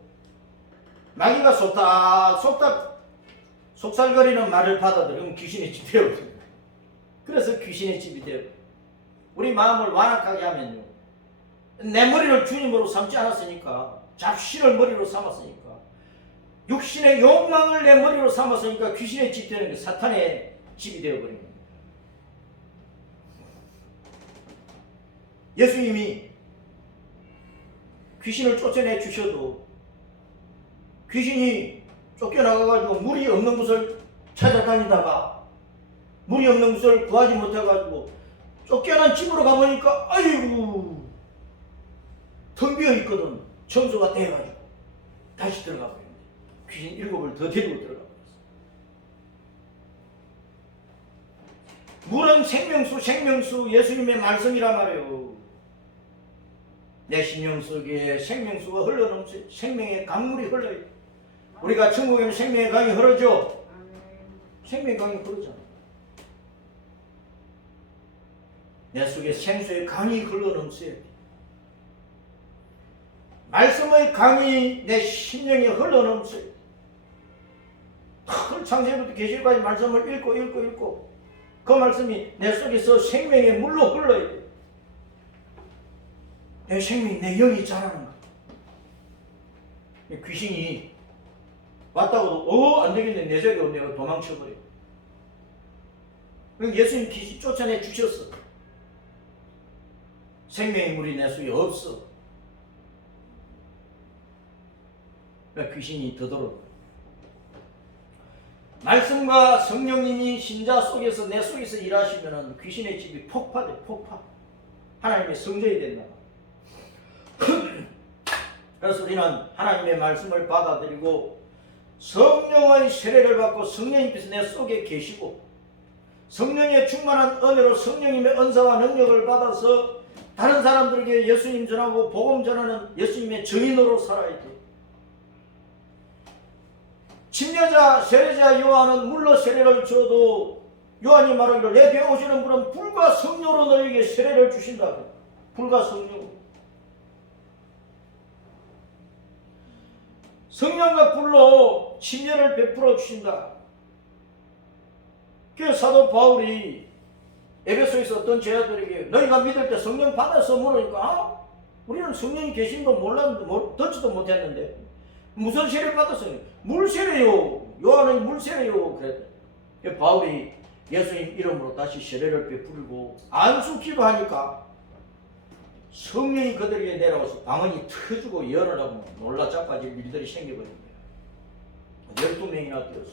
마귀가 속닥 속살거리는 말을 받아들이면 귀신의 집이 되어버려요. 그래서 귀신의 집이 되어버려요. 우리 마음을 완악하게 하면요, 내 머리를 주님으로 삼지 않았으니까, 잡신을 머리로 삼았으니까, 육신의 욕망을 내 머리로 삼았으니까 귀신의 집이 되는 게 사탄의 집이 되어버립니다. 예수님이 귀신을 쫓아내 주셔도 귀신이 쫓겨나가가지고 물이 없는 곳을 찾아다니다가 물이 없는 곳을 구하지 못해가지고 쫓겨난 집으로 가보니까 아이고 텅 비어있거든. 청소가 돼가지고 다시 들어가 버립니다. 귀신 7을 더 데리고 들어가 버렸어. 물은 생명수 예수님의 말씀이란 말이에요. 내 심령 속에 생명수가 흘러넘쳐 생명의 강물이 흘러요. 우리가 천국에 있는 생명의 강이 흐르죠. 생명의 강이 흐르잖아. 내 속에 생수의 강이 흘러넘쳐야 돼. 말씀의 강이 내 심령에 흘러넘쳐야 돼. 큰 창세부터 계시까지 말씀을 읽고 그 말씀이 내 속에서 생명의 물로 흘러야 돼. 내 생명이, 내 영이 자라는 거야. 귀신이 왔다고도 안 되겠네. 내 자리에 내가 도망쳐버려. 예수님 귀신 쫓아내 주셨어. 생명의 물이 내 속에 없어. 그러니까 귀신이 더더러. 말씀과 성령님이 신자 속에서 내 속에서 일하시면 귀신의 집이 폭파돼. 폭파. 하나님의 성전이 된다. 그래서 우리는 하나님의 말씀을 받아들이고 성령의 세례를 받고 성령님께서 내 속에 계시고 성령의 충만한 은혜로 성령님의 은사와 능력을 받아서 다른 사람들에게 예수님 전하고 복음 전하는 예수님의 증인으로 살아야 돼. 침례자 세례자 요한은 물로 세례를 줘도 요한이 말하기를 내 뒤에 오시는 분은 불과 성령으로 너에게 세례를 주신다. 불과 성령. 성령과 불로 침례를 베풀어 주신다. 그 사도 바울이 에베소에서 어떤 제자들에게 너희가 믿을 때 성령 받아서 물으니까 우리는 성령이 계신 거 몰랐는데 듣지도 못했는데 무슨 세례를 받았어요? 물세례요. 요한은 물세례요. 그랬대. 바울이 예수님 이름으로 다시 세례를 베풀고 안수 기도하니까 성령이 그들에게 내려와서 방언이 터지고 열어나고 놀라 자빠질 일들이 생겨버린 거야. 12명이나 되었어.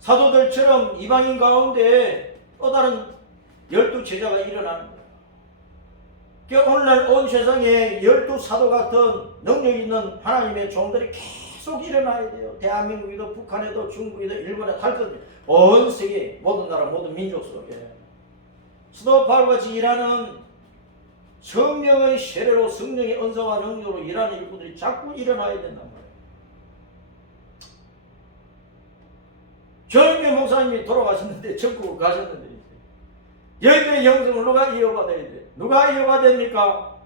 사도들처럼 이방인 가운데 또 다른 12제자가 일어나는 거야. 그러니까 오늘날 온 세상에 12사도 같은 능력 있는 하나님의 종들이 계속 일어나야 돼요. 대한민국이도 북한에도 중국에도 일본에 할 것, 온 세계 모든 나라 모든 민족 속에 사도 바울같이 일하는 성령의 세례로 성령의 은사와 능력으로 일하는 일꾼들이 자꾸 일어나야 된단 말이에요. 조영규 목사님이 돌아가셨는데 전국으로 가셨는데 여인들의 영성을 누가 이어받아야 돼? 누가 이어받아야 됩니까?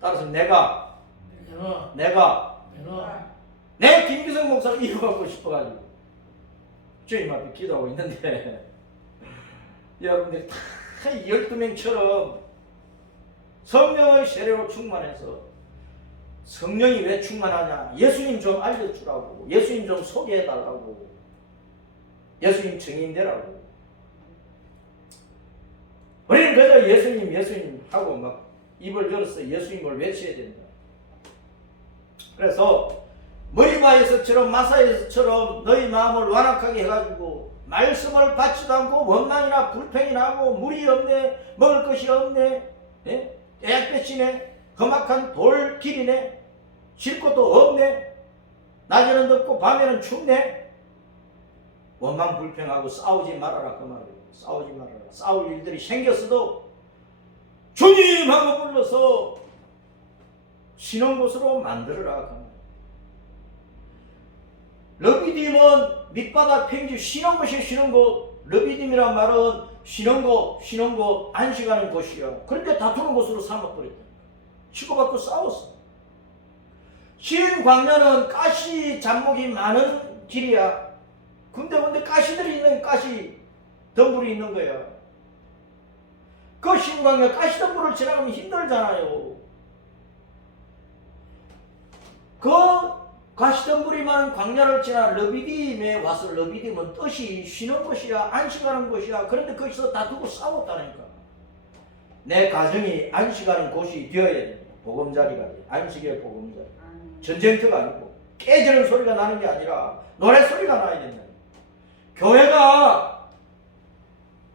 따라서 내가 내 김기성 목사를 이어받고 싶어가지고 주님 앞에 기도하고 있는데 여러분들이 다 12명처럼 성령의 세례로 충만해서 성령이 왜 충만하냐? 예수님 좀 알려주라고. 예수님 좀 소개해달라고. 예수님 증인되라고. 우리는 그저 예수님 하고 막 입을 열어서 예수님을 외쳐야 된다. 그래서 머리바에서처럼 마사에서처럼 너희 마음을 완악하게 해가지고 말씀을 받지도 않고 원망이나 불평이 나고 물이 없네, 먹을 것이 없네, 떼약볕이네, 험악한 돌 길이네, 쉴 곳도 없네, 낮에는 덥고 밤에는 춥네. 원망 불평하고 싸우지 말아라 그 말이에요. 싸우지 말아라. 싸울 일들이 생겼어도 주님 하고 불러서 쉬는 곳으로 만들어라 그 말이에요. 르비딤은 밑바닥 평지 쉬는 곳이 쉬는 곳. 르비딤이란 말은 쉬는 곳, 안식하는 곳이요. 그런데 다투는 곳으로 삼아버렸다. 치고받고 싸웠어. 신 광야는 가시 잡목이 많은 길이야. 근데 가시들이 있는 가시 덤불이 있는 거야. 그 신광야 가시 덤불을 지나가면 힘들잖아요. 그 가시 덤불이 많은 광야를 지나 르비딤에 와서 르비딤은 뜻이 쉬는 곳이야, 안식하는 곳이야. 그런데 거기서 다투고 싸웠다니까. 내 가정이 안식하는 곳이 되어야 돼. 보금자리가 돼. 안식의 보금자리. 전쟁터가 아니고 깨지는 소리가 나는 게 아니라 노래 소리가 나야 된다. 교회가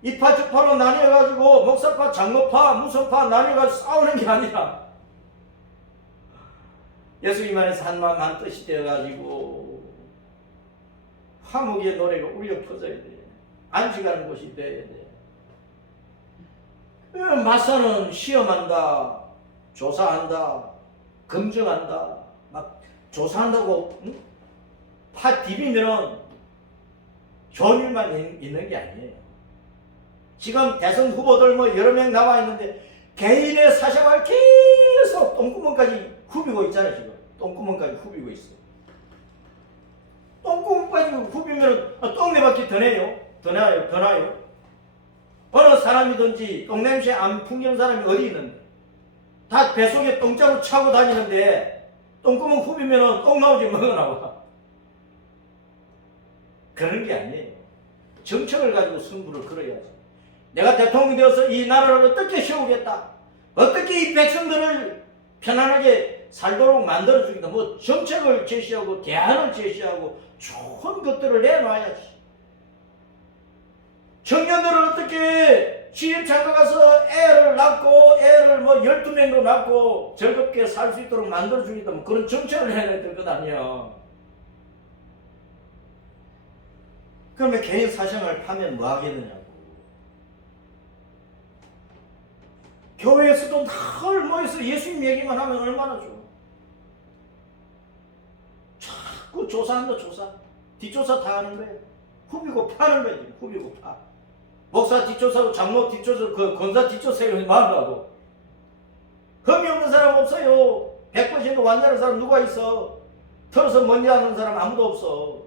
이파 주파로 나뉘어가지고 목사파, 장로파, 무소파 나뉘어가지고 싸우는 게 아니라 예수님 안에서 한마음 한뜻이 되어가지고 화목의 노래가 울려 퍼져야 돼. 안식하는 곳이 돼야 돼. 마사는 시험한다, 조사한다, 검증한다, 막 조사한다고 파 디비면은 좋은 일만 있는 게 아니에요. 지금 대선 후보들 뭐 여러 명 나와 있는데 개인의 사생활 계속 똥구멍까지 후비고 있잖아요. 지금 똥구멍까지 후비고 있어. 똥구멍까지 후비면 똥내밖에 더 내요. 더 나요. 어느 사람이든지 똥냄새 안 풍기는 사람이 어디 있는데 다 뱃속에 똥자루 차고 다니는데 똥구멍 후비면 똥 나오지 뭐가 나와. 그런 게 아니에요. 정책을 가지고 승부를 걸어야지. 내가 대통령이 되어서 이 나라를 어떻게 세우겠다. 어떻게 이 백성들을 편안하게 살도록 만들어주겠다. 뭐 정책을 제시하고 대안을 제시하고 좋은 것들을 내놔야지. 청년들을 어떻게 시집장가 가서 애를 낳고 애를 뭐 12명도 낳고 즐겁게 살 수 있도록 만들어주겠다. 뭐 그런 정책을 해야 될 것 아니야. 그러면 개인 사생활을 파면 뭐 하게 되냐고. 교회에서도 늘 모여서 예수님 얘기만 하면 얼마나 좋아. 자꾸 조사한다 조사. 뒷조사 다 하는 거예요. 후비고 파는 거지. 후비고 파. 목사 뒷조사하고 장로 뒷조사, 그 권사 뒷조사를 말하고. 흠이 없는 사람 없어요. 100% 완전한 사람 누가 있어. 털어서 먼지 하는 사람 아무도 없어.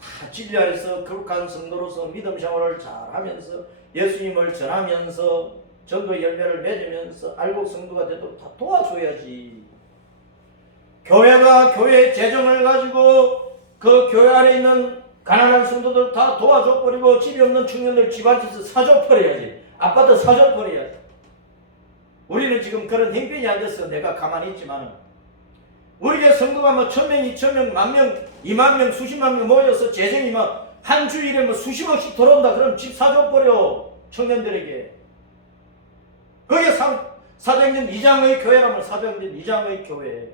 다 진리 안에서 거룩한 성도로서 믿음 생활을 잘하면서 예수님을 전하면서 전도 열매를 맺으면서 알곡 성도가 되도록 다 도와줘야지. 교회가 교회 재정을 가지고 그 교회 안에 있는 가난한 성도들 다 도와줘버리고 집이 없는 청년들 집안집에서 사줘버려야지. 아파트 사줘버려야지. 우리는 지금 그런 형편이 안 돼서 내가 가만히 있지만은 우리 교회 성도가 뭐 1000명, 2000명, 10,000명, 20,000명, 수십만 명 모여서 재정이 막 한 주일에 뭐 수십억씩 들어온다. 그럼 집 사줘버려. 청년들에게. 그게 사도행전 2장의 교회라면 사도행전 2장의 교회.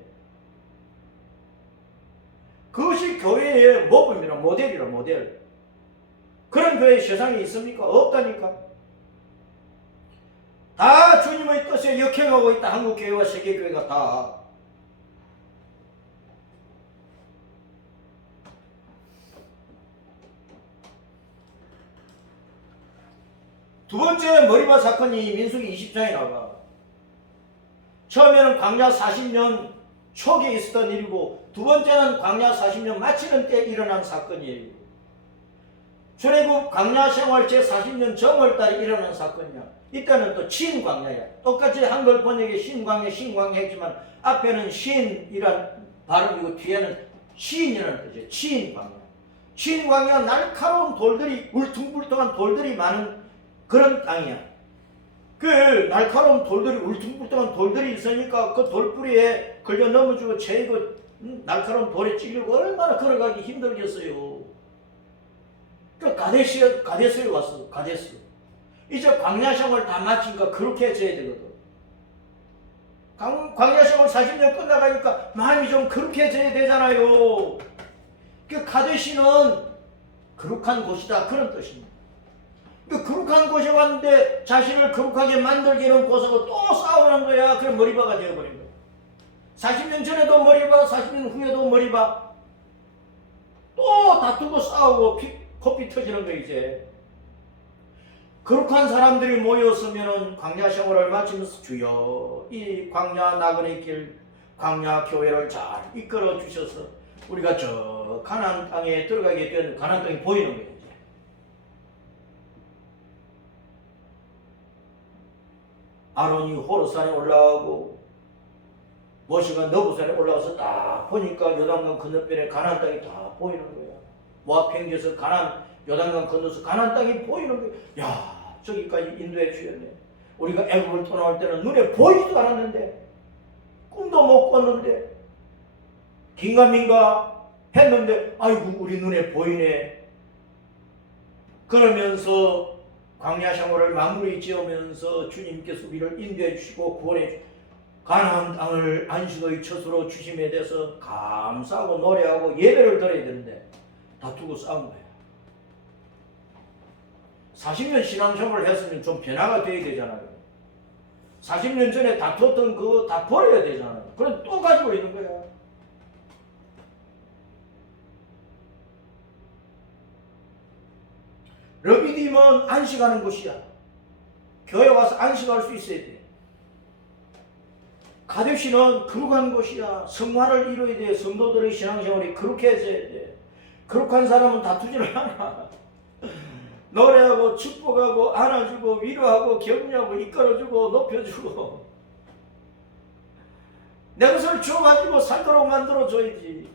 그것이 교회의 모범이라 모델이라 모델. 그런 교회 세상에 있습니까? 없다니까. 다 주님의 뜻에 역행하고 있다. 한국교회와 세계교회가 다. 두 번째 머리바 사건이 민수기 20장에 나와. 처음에는 광야 40년 초기에 있었던 일이고 두 번째는 광야 40년 마치는 때 일어난 사건이에요. 출애굽 광야 생활 제40년 정월달에 일어난 사건이야. 이때는 또 신광야야. 똑같이 한글 번역에 신광야 했지만 앞에는 신이란 발음이고 뒤에는 시인이라는 뜻이에요. 신광야. 신광야 날카로운 돌들이 울퉁불퉁한 돌들이 많은 그런 땅이야. 그 날카로운 돌들이 울퉁불퉁한 돌들이 있으니까 그 돌뿌리에 걸려 넘어지고 채이고 날카로운 돌에 찔리고 얼마나 걸어가기 힘들겠어요. 그 가데스에 왔어. 가데스. 이제 광야 생활 다 마치니까 그렇게 해줘야 되거든. 광야 생활 40년 끝나가니까 마음이 좀 그렇게 해줘야 되잖아요. 그 가데시는 거룩한 곳이다 그런 뜻입니다. 그 거룩한 곳에 왔는데 자신을 거룩하게 만들기는 곳하고 또 싸우는 거야. 그럼 머리바가 되어버린 거야. 40년 전에도 머리바, 40년 후에도 머리바. 또 다투고 싸우고 코피 터지는 거 이제. 거룩한 사람들이 모였으면은 광야 생활을 마치면서 주여 이 광야 나그네 길 광야 교회를 잘 이끌어 주셔서 우리가 저 가나안 땅에 들어가게 된 가나안 땅이 보이는 거예요. 이제. 아론이 호르산에 올라가고 모세가 너부산에 올라가서 딱 보니까 요단강 건너편에 가나안 땅이 다 보이는 거야. 모압 평지에서 요단강 건너서 가나안 땅이 보이는 거야. 야, 저기까지 인도해 주셨네. 우리가 애굽을 떠나올 때는 눈에 보이지도 않았는데 꿈도 못 꿨는데 긴가민가 했는데 아이고 우리 눈에 보이네. 그러면서 광야 생활을 마무리 지으면서 주님께서 우리를 인도해 주시고 구원해 주시고 가나안 땅을 안식의 처소로 주심에 대해서 감사하고 노래하고 예배를 드려야 되는데 다투고 싸운 거야. 40년 신앙생활을 했으면 좀 변화가 돼야 되잖아요. 40년 전에 다투었던 그거 다 버려야 되잖아요. 그런데 또 가지고 있는 거야. 르비딤은 안식하는 곳이야. 교회 와서 안식할 수 있어야 돼. 가데시는 거룩한 곳이야. 성화를 이루어야 돼. 성도들의 신앙생활이 그렇게 해줘야 돼. 거룩한 사람은 다투지를 않아. 노래하고 축복하고 안아주고 위로하고 격려하고 이끌어주고 높여주고 내 것을 주어가지고 살도록 만들어줘야지.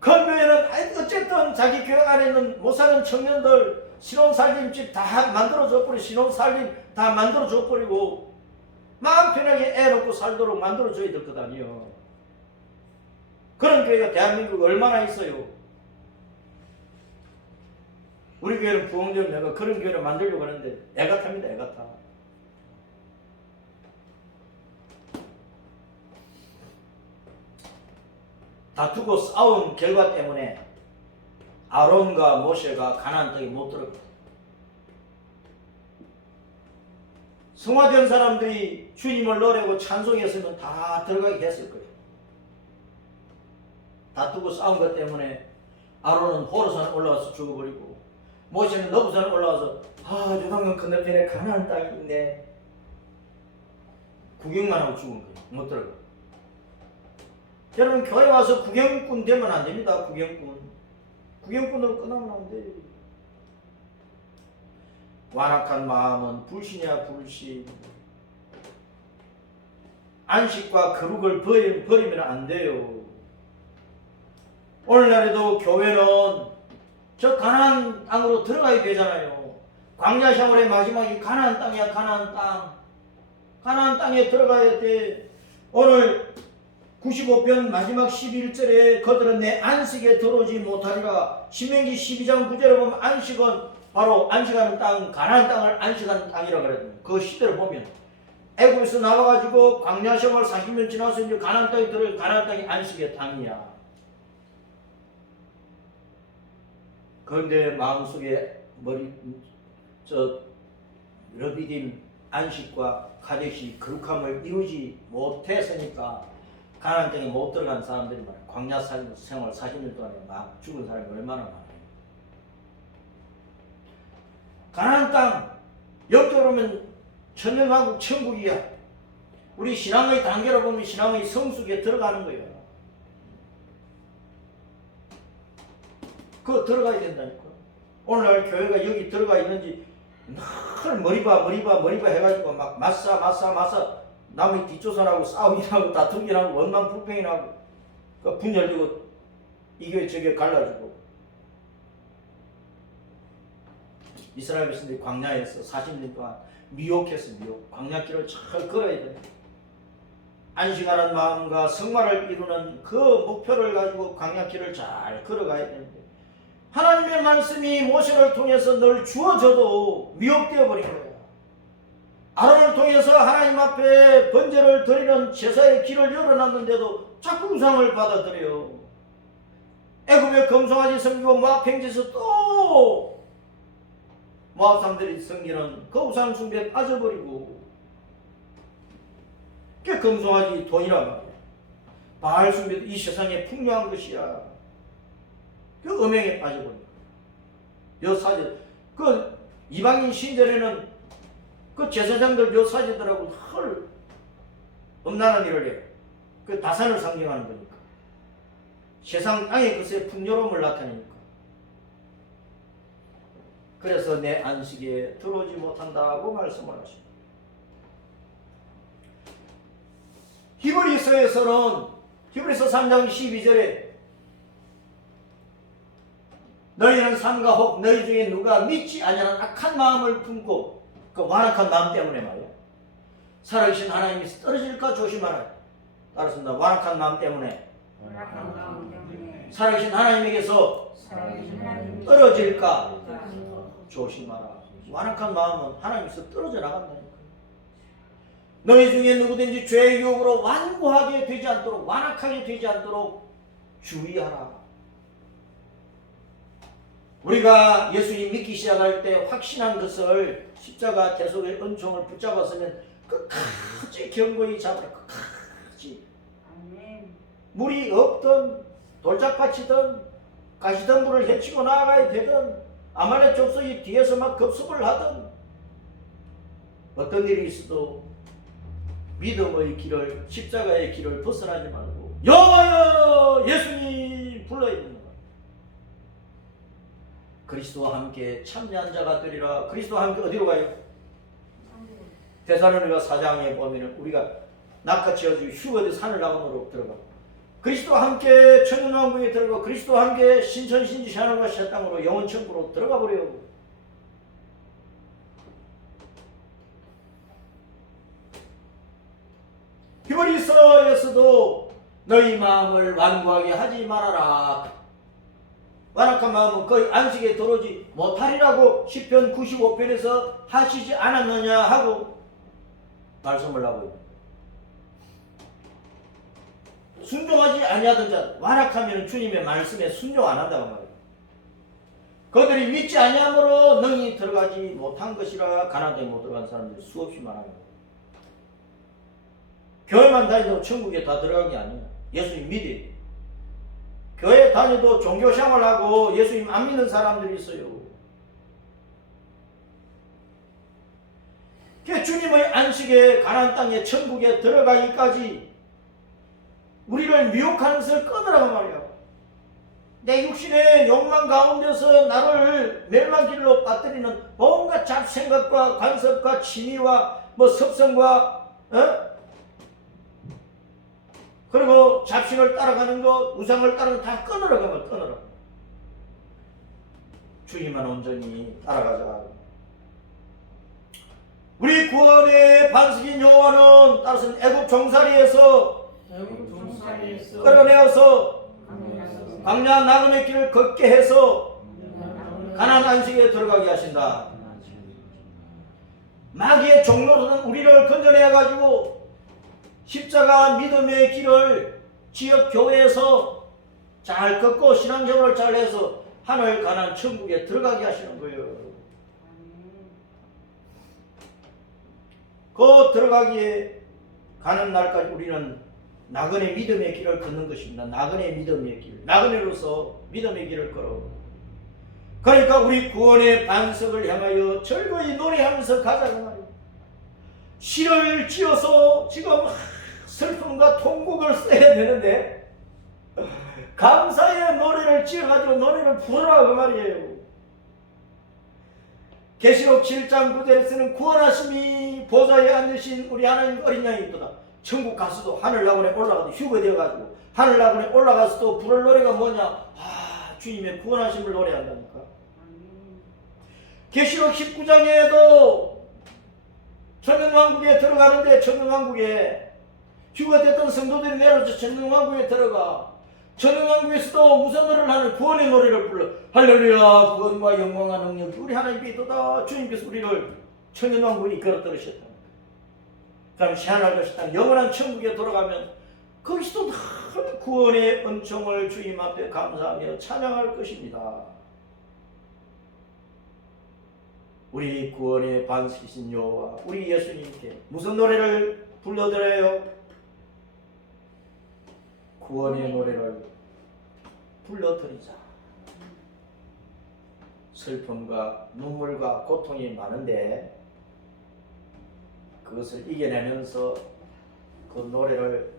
그 교회는 어쨌든 자기 교회 안에 있는 못 사는 청년들 신혼살림집 다 만들어줘 버리고 신혼살림 다 만들어줘 버리고 마음 편하게 애 놓고 살도록 만들어줘야 될 것 아니에요. 그런 교회가 대한민국에 얼마나 있어요. 우리 교회는 부흥전 내가 그런 교회를 만들려고 하는데 애가 탑니다. 애가 타. 다투고 싸운 결과 때문에 아론과 모세가 가나안 땅에 못 들어가. 성화된 사람들이 주님을 노래하고 찬송했으면 다 들어가게 했을 거예요. 다투고 싸운 것 때문에 아론은 호르산에 올라와서 죽어버리고 모세는 너부산에 올라와서 요단강 건너편에 가나안 땅이 있네. 구경만 하고 죽은 거예요. 못 들어가. 여러분 교회 와서 구경꾼 되면 안 됩니다. 구경꾼으로 끝나면 안 돼. 완악한 마음은 불신이야 불신. 안식과 거룩을 버리면 안 돼요. 오늘날에도 교회는 저 가나안 땅으로 들어가야 되잖아요. 광야 생활의 마지막이 가나안 땅이야. 가나안 땅. 가나안 땅에 들어가야 돼. 오늘 95편 마지막 11절에 그들은 내 안식에 들어오지 못하리라. 신명기 12장 9절에 보면 안식은 바로 안식하는 땅, 가나안 땅을 안식하는 땅이라고 그랬거든요. 그 시대를 보면 애굽에서 나와가지고 광야 생활 40년 지나서 이제 가나안 땅에 들어요. 가나안 땅이 안식의 땅이야. 그런데 마음속에 르비딤 안식과 카데시 거룩함을 이루지 못했으니까 가나안 땅에 못 들어간 사람들이 많아요. 광야 생활 40년 동안에 막 죽은 사람이 얼마나 많아요. 가나안 땅 영적으로 보면 천년왕국 천국이야. 우리 신앙의 단계로 보면 신앙의 성숙에 들어가는 거예요. 그거 들어가야 된다니까. 오늘날 교회가 여기 들어가 있는지 늘 머리봐 해가지고 막 맞사 남의 뒷조선하고 싸움이 나고 다툼이 나고 원망 불평이 나고 그 분 열리고 이 교회 저 교회 갈라지고. 이스라엘 백성들이 광야에서 40년 동안 미혹했어. 광야길을 잘 걸어야 돼. 안식하는 마음과 성화를 이루는 그 목표를 가지고 광야길을 잘 걸어가야 되는데 하나님의 말씀이 모세를 통해서 늘 주어져도 미혹되어 버린 거야. 아론을 통해서 하나님 앞에 번제를 드리는 제사의 길을 열어놨는데도 자꾸 우상을 받아들여. 애굽의 금송아지 섬기고 모압 평지에서 또 모압 사람들이 섬기는 그 우상 숭배에 빠져버리고. 그 금송아지 돈이란 말이야. 바알 숭배도 이 세상에 풍요한 것이야. 그 음행에 빠져버려. 요 사제, 그 이방인 신전에는 그 제사장들 요 사제들하고 헐 음란한 일을 해. 그 다산을 상징하는 거니까. 세상 땅의 것의 풍요로움을 나타내니까. 그래서 내 안식에 들어오지 못한다고 말씀을 하십니다. 히브리서에서는 히브리서 3장 12절에 너희는 삼가 혹 너희 중에 누가 믿지 아니하는 악한 마음을 품고 그 완악한 마음 때문에 말이야. 살아계신 하나님이 떨어질까 조심하라. 따라서 완악한 마음 때문에 살아계신 하나님에게서 떨어질까 조심하라. 완악한 마음은 하나님께서 떨어져 나간다니까. 너희 중에 누구든지 죄의 유혹으로 완고하게 되지 않도록 완악하게 되지 않도록 주의하라. 우리가 예수님 믿기 시작할 때 확신한 것을 십자가 대속의 은총을 붙잡았으면 끝까지 견고히 잡으라. 끝까지. 물이 없든 돌짝밭이든 가시덤불을 헤치고 나아가야 되든 아말렉 족속이 뒤에서 막 급습을 하든 어떤 일이 있어도 믿음의 길을 십자가의 길을 벗어나지 말고 여호와여 예수님 불러야 된다. 그리스도와 함께 참여한 자가 되리라. 그리스도와 함께 어디로 가요? 데살로니가 4장에 보면 우리가 낚아채어지고 휴거돼 산을 나오므로 들어가. 그리스도와 함께 천년왕국에 들어가 그리스도와 함께 신천신지 하늘과 새 땅으로 영원 천국으로 들어가 버려요. 히브리서에서도 너희 마음을 완고하게 하지 말아라. 완악한 마음은 거의 안식에 들어오지 못하리라고 시편 95편에서 하시지 않았느냐 하고 말씀을 하고 있습니다. 순종하지 아니하던 자, 완악하면 주님의 말씀에 순종 안 한다고 말이에요. 그들이 믿지 아니함으로 능히 들어가지 못한 것이라 가나안에 못 들어간 사람들이 수없이 많아요. 교회만 다니도 천국에 다 들어간 게 아니에요. 예수님 믿어요. 교회 다니도 종교생활하고 예수님 안 믿는 사람들이 있어요. 주님의 안식에 가나안 땅에 천국에 들어가기까지 우리를 미혹하는 것을 끊으라고 말이야. 내 육신의 욕망 가운데서 나를 멸망길로 빠뜨리는 온갖 잡생각과 간섭과 취미와 섭성과 그리고 잡신을 따라가는 것, 우상을 따라가는 것 다 끊으라고 하면 끊으라. 주님만 온전히 따라가자. 우리 구원의 반석인 여호와는 따라서 애굽 종살이에서 끌어내어서 광야 나그네 길을 걷게 해서 가나안 안식에 들어가게 하신다. 마귀의 종로로는 우리를 건져내 가지고 십자가 믿음의 길을 지역 교회에서 잘 걷고 신앙생활을 잘 해서 하늘 가나안 천국에 들어가게 하시는 거예요. 그 들어가기에 가는 날까지 우리는 나그네 믿음의 길을 걷는 것입니다. 나그네 믿음의 길. 나그네로서 믿음의 길을 걸어. 그러니까 우리 구원의 반석을 향하여 즐거이 노래하면서 가자고 말이에요. 시를 지어서 지금 슬픔과 통곡을 써야 되는데 감사의 노래를 지어가지고 노래를 부르라고 말이에요. 계시록 7장 9절에서는 구원하심이 보좌에 앉으신 우리 하나님 어린 양이 있도다. 천국 가서도 하늘나라에 올라가도 휴거되어가지고 하늘나라에 올라가서도 부를 노래가 뭐냐? 주님의 구원하심을 노래한다니까. 계시록 19장에도 천년왕국에 들어가는데 천년왕국에 휴거됐던 성도들이 내려서 천년왕국에 들어가 천년왕국에서도 무슨 노래를 하는 구원의 노래를 불러. 할렐루야 구원과 영광과 능력이 우리 하나님께 있도다. 주님께서 우리를 천년왕국에 이끌어 들으셨다. 그럼 시한할 것이다. 영원한 천국에 돌아가면 거기서도 큰 구원의 은총을 주님 앞에 감사하며 찬양할 것입니다. 우리 구원의 반석이신 여호와 우리 예수님께 무슨 노래를 불러드려요? 구원의 노래를 불러드리자. 슬픔과 눈물과 고통이 많은데 그것을 이겨내면서 그 노래를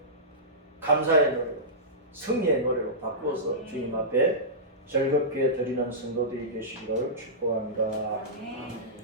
감사의 노래로 승리의 노래로 바꾸어서 주님 앞에 즐겁게 드리는 성도들이 되시기를 축복합니다. 아멘.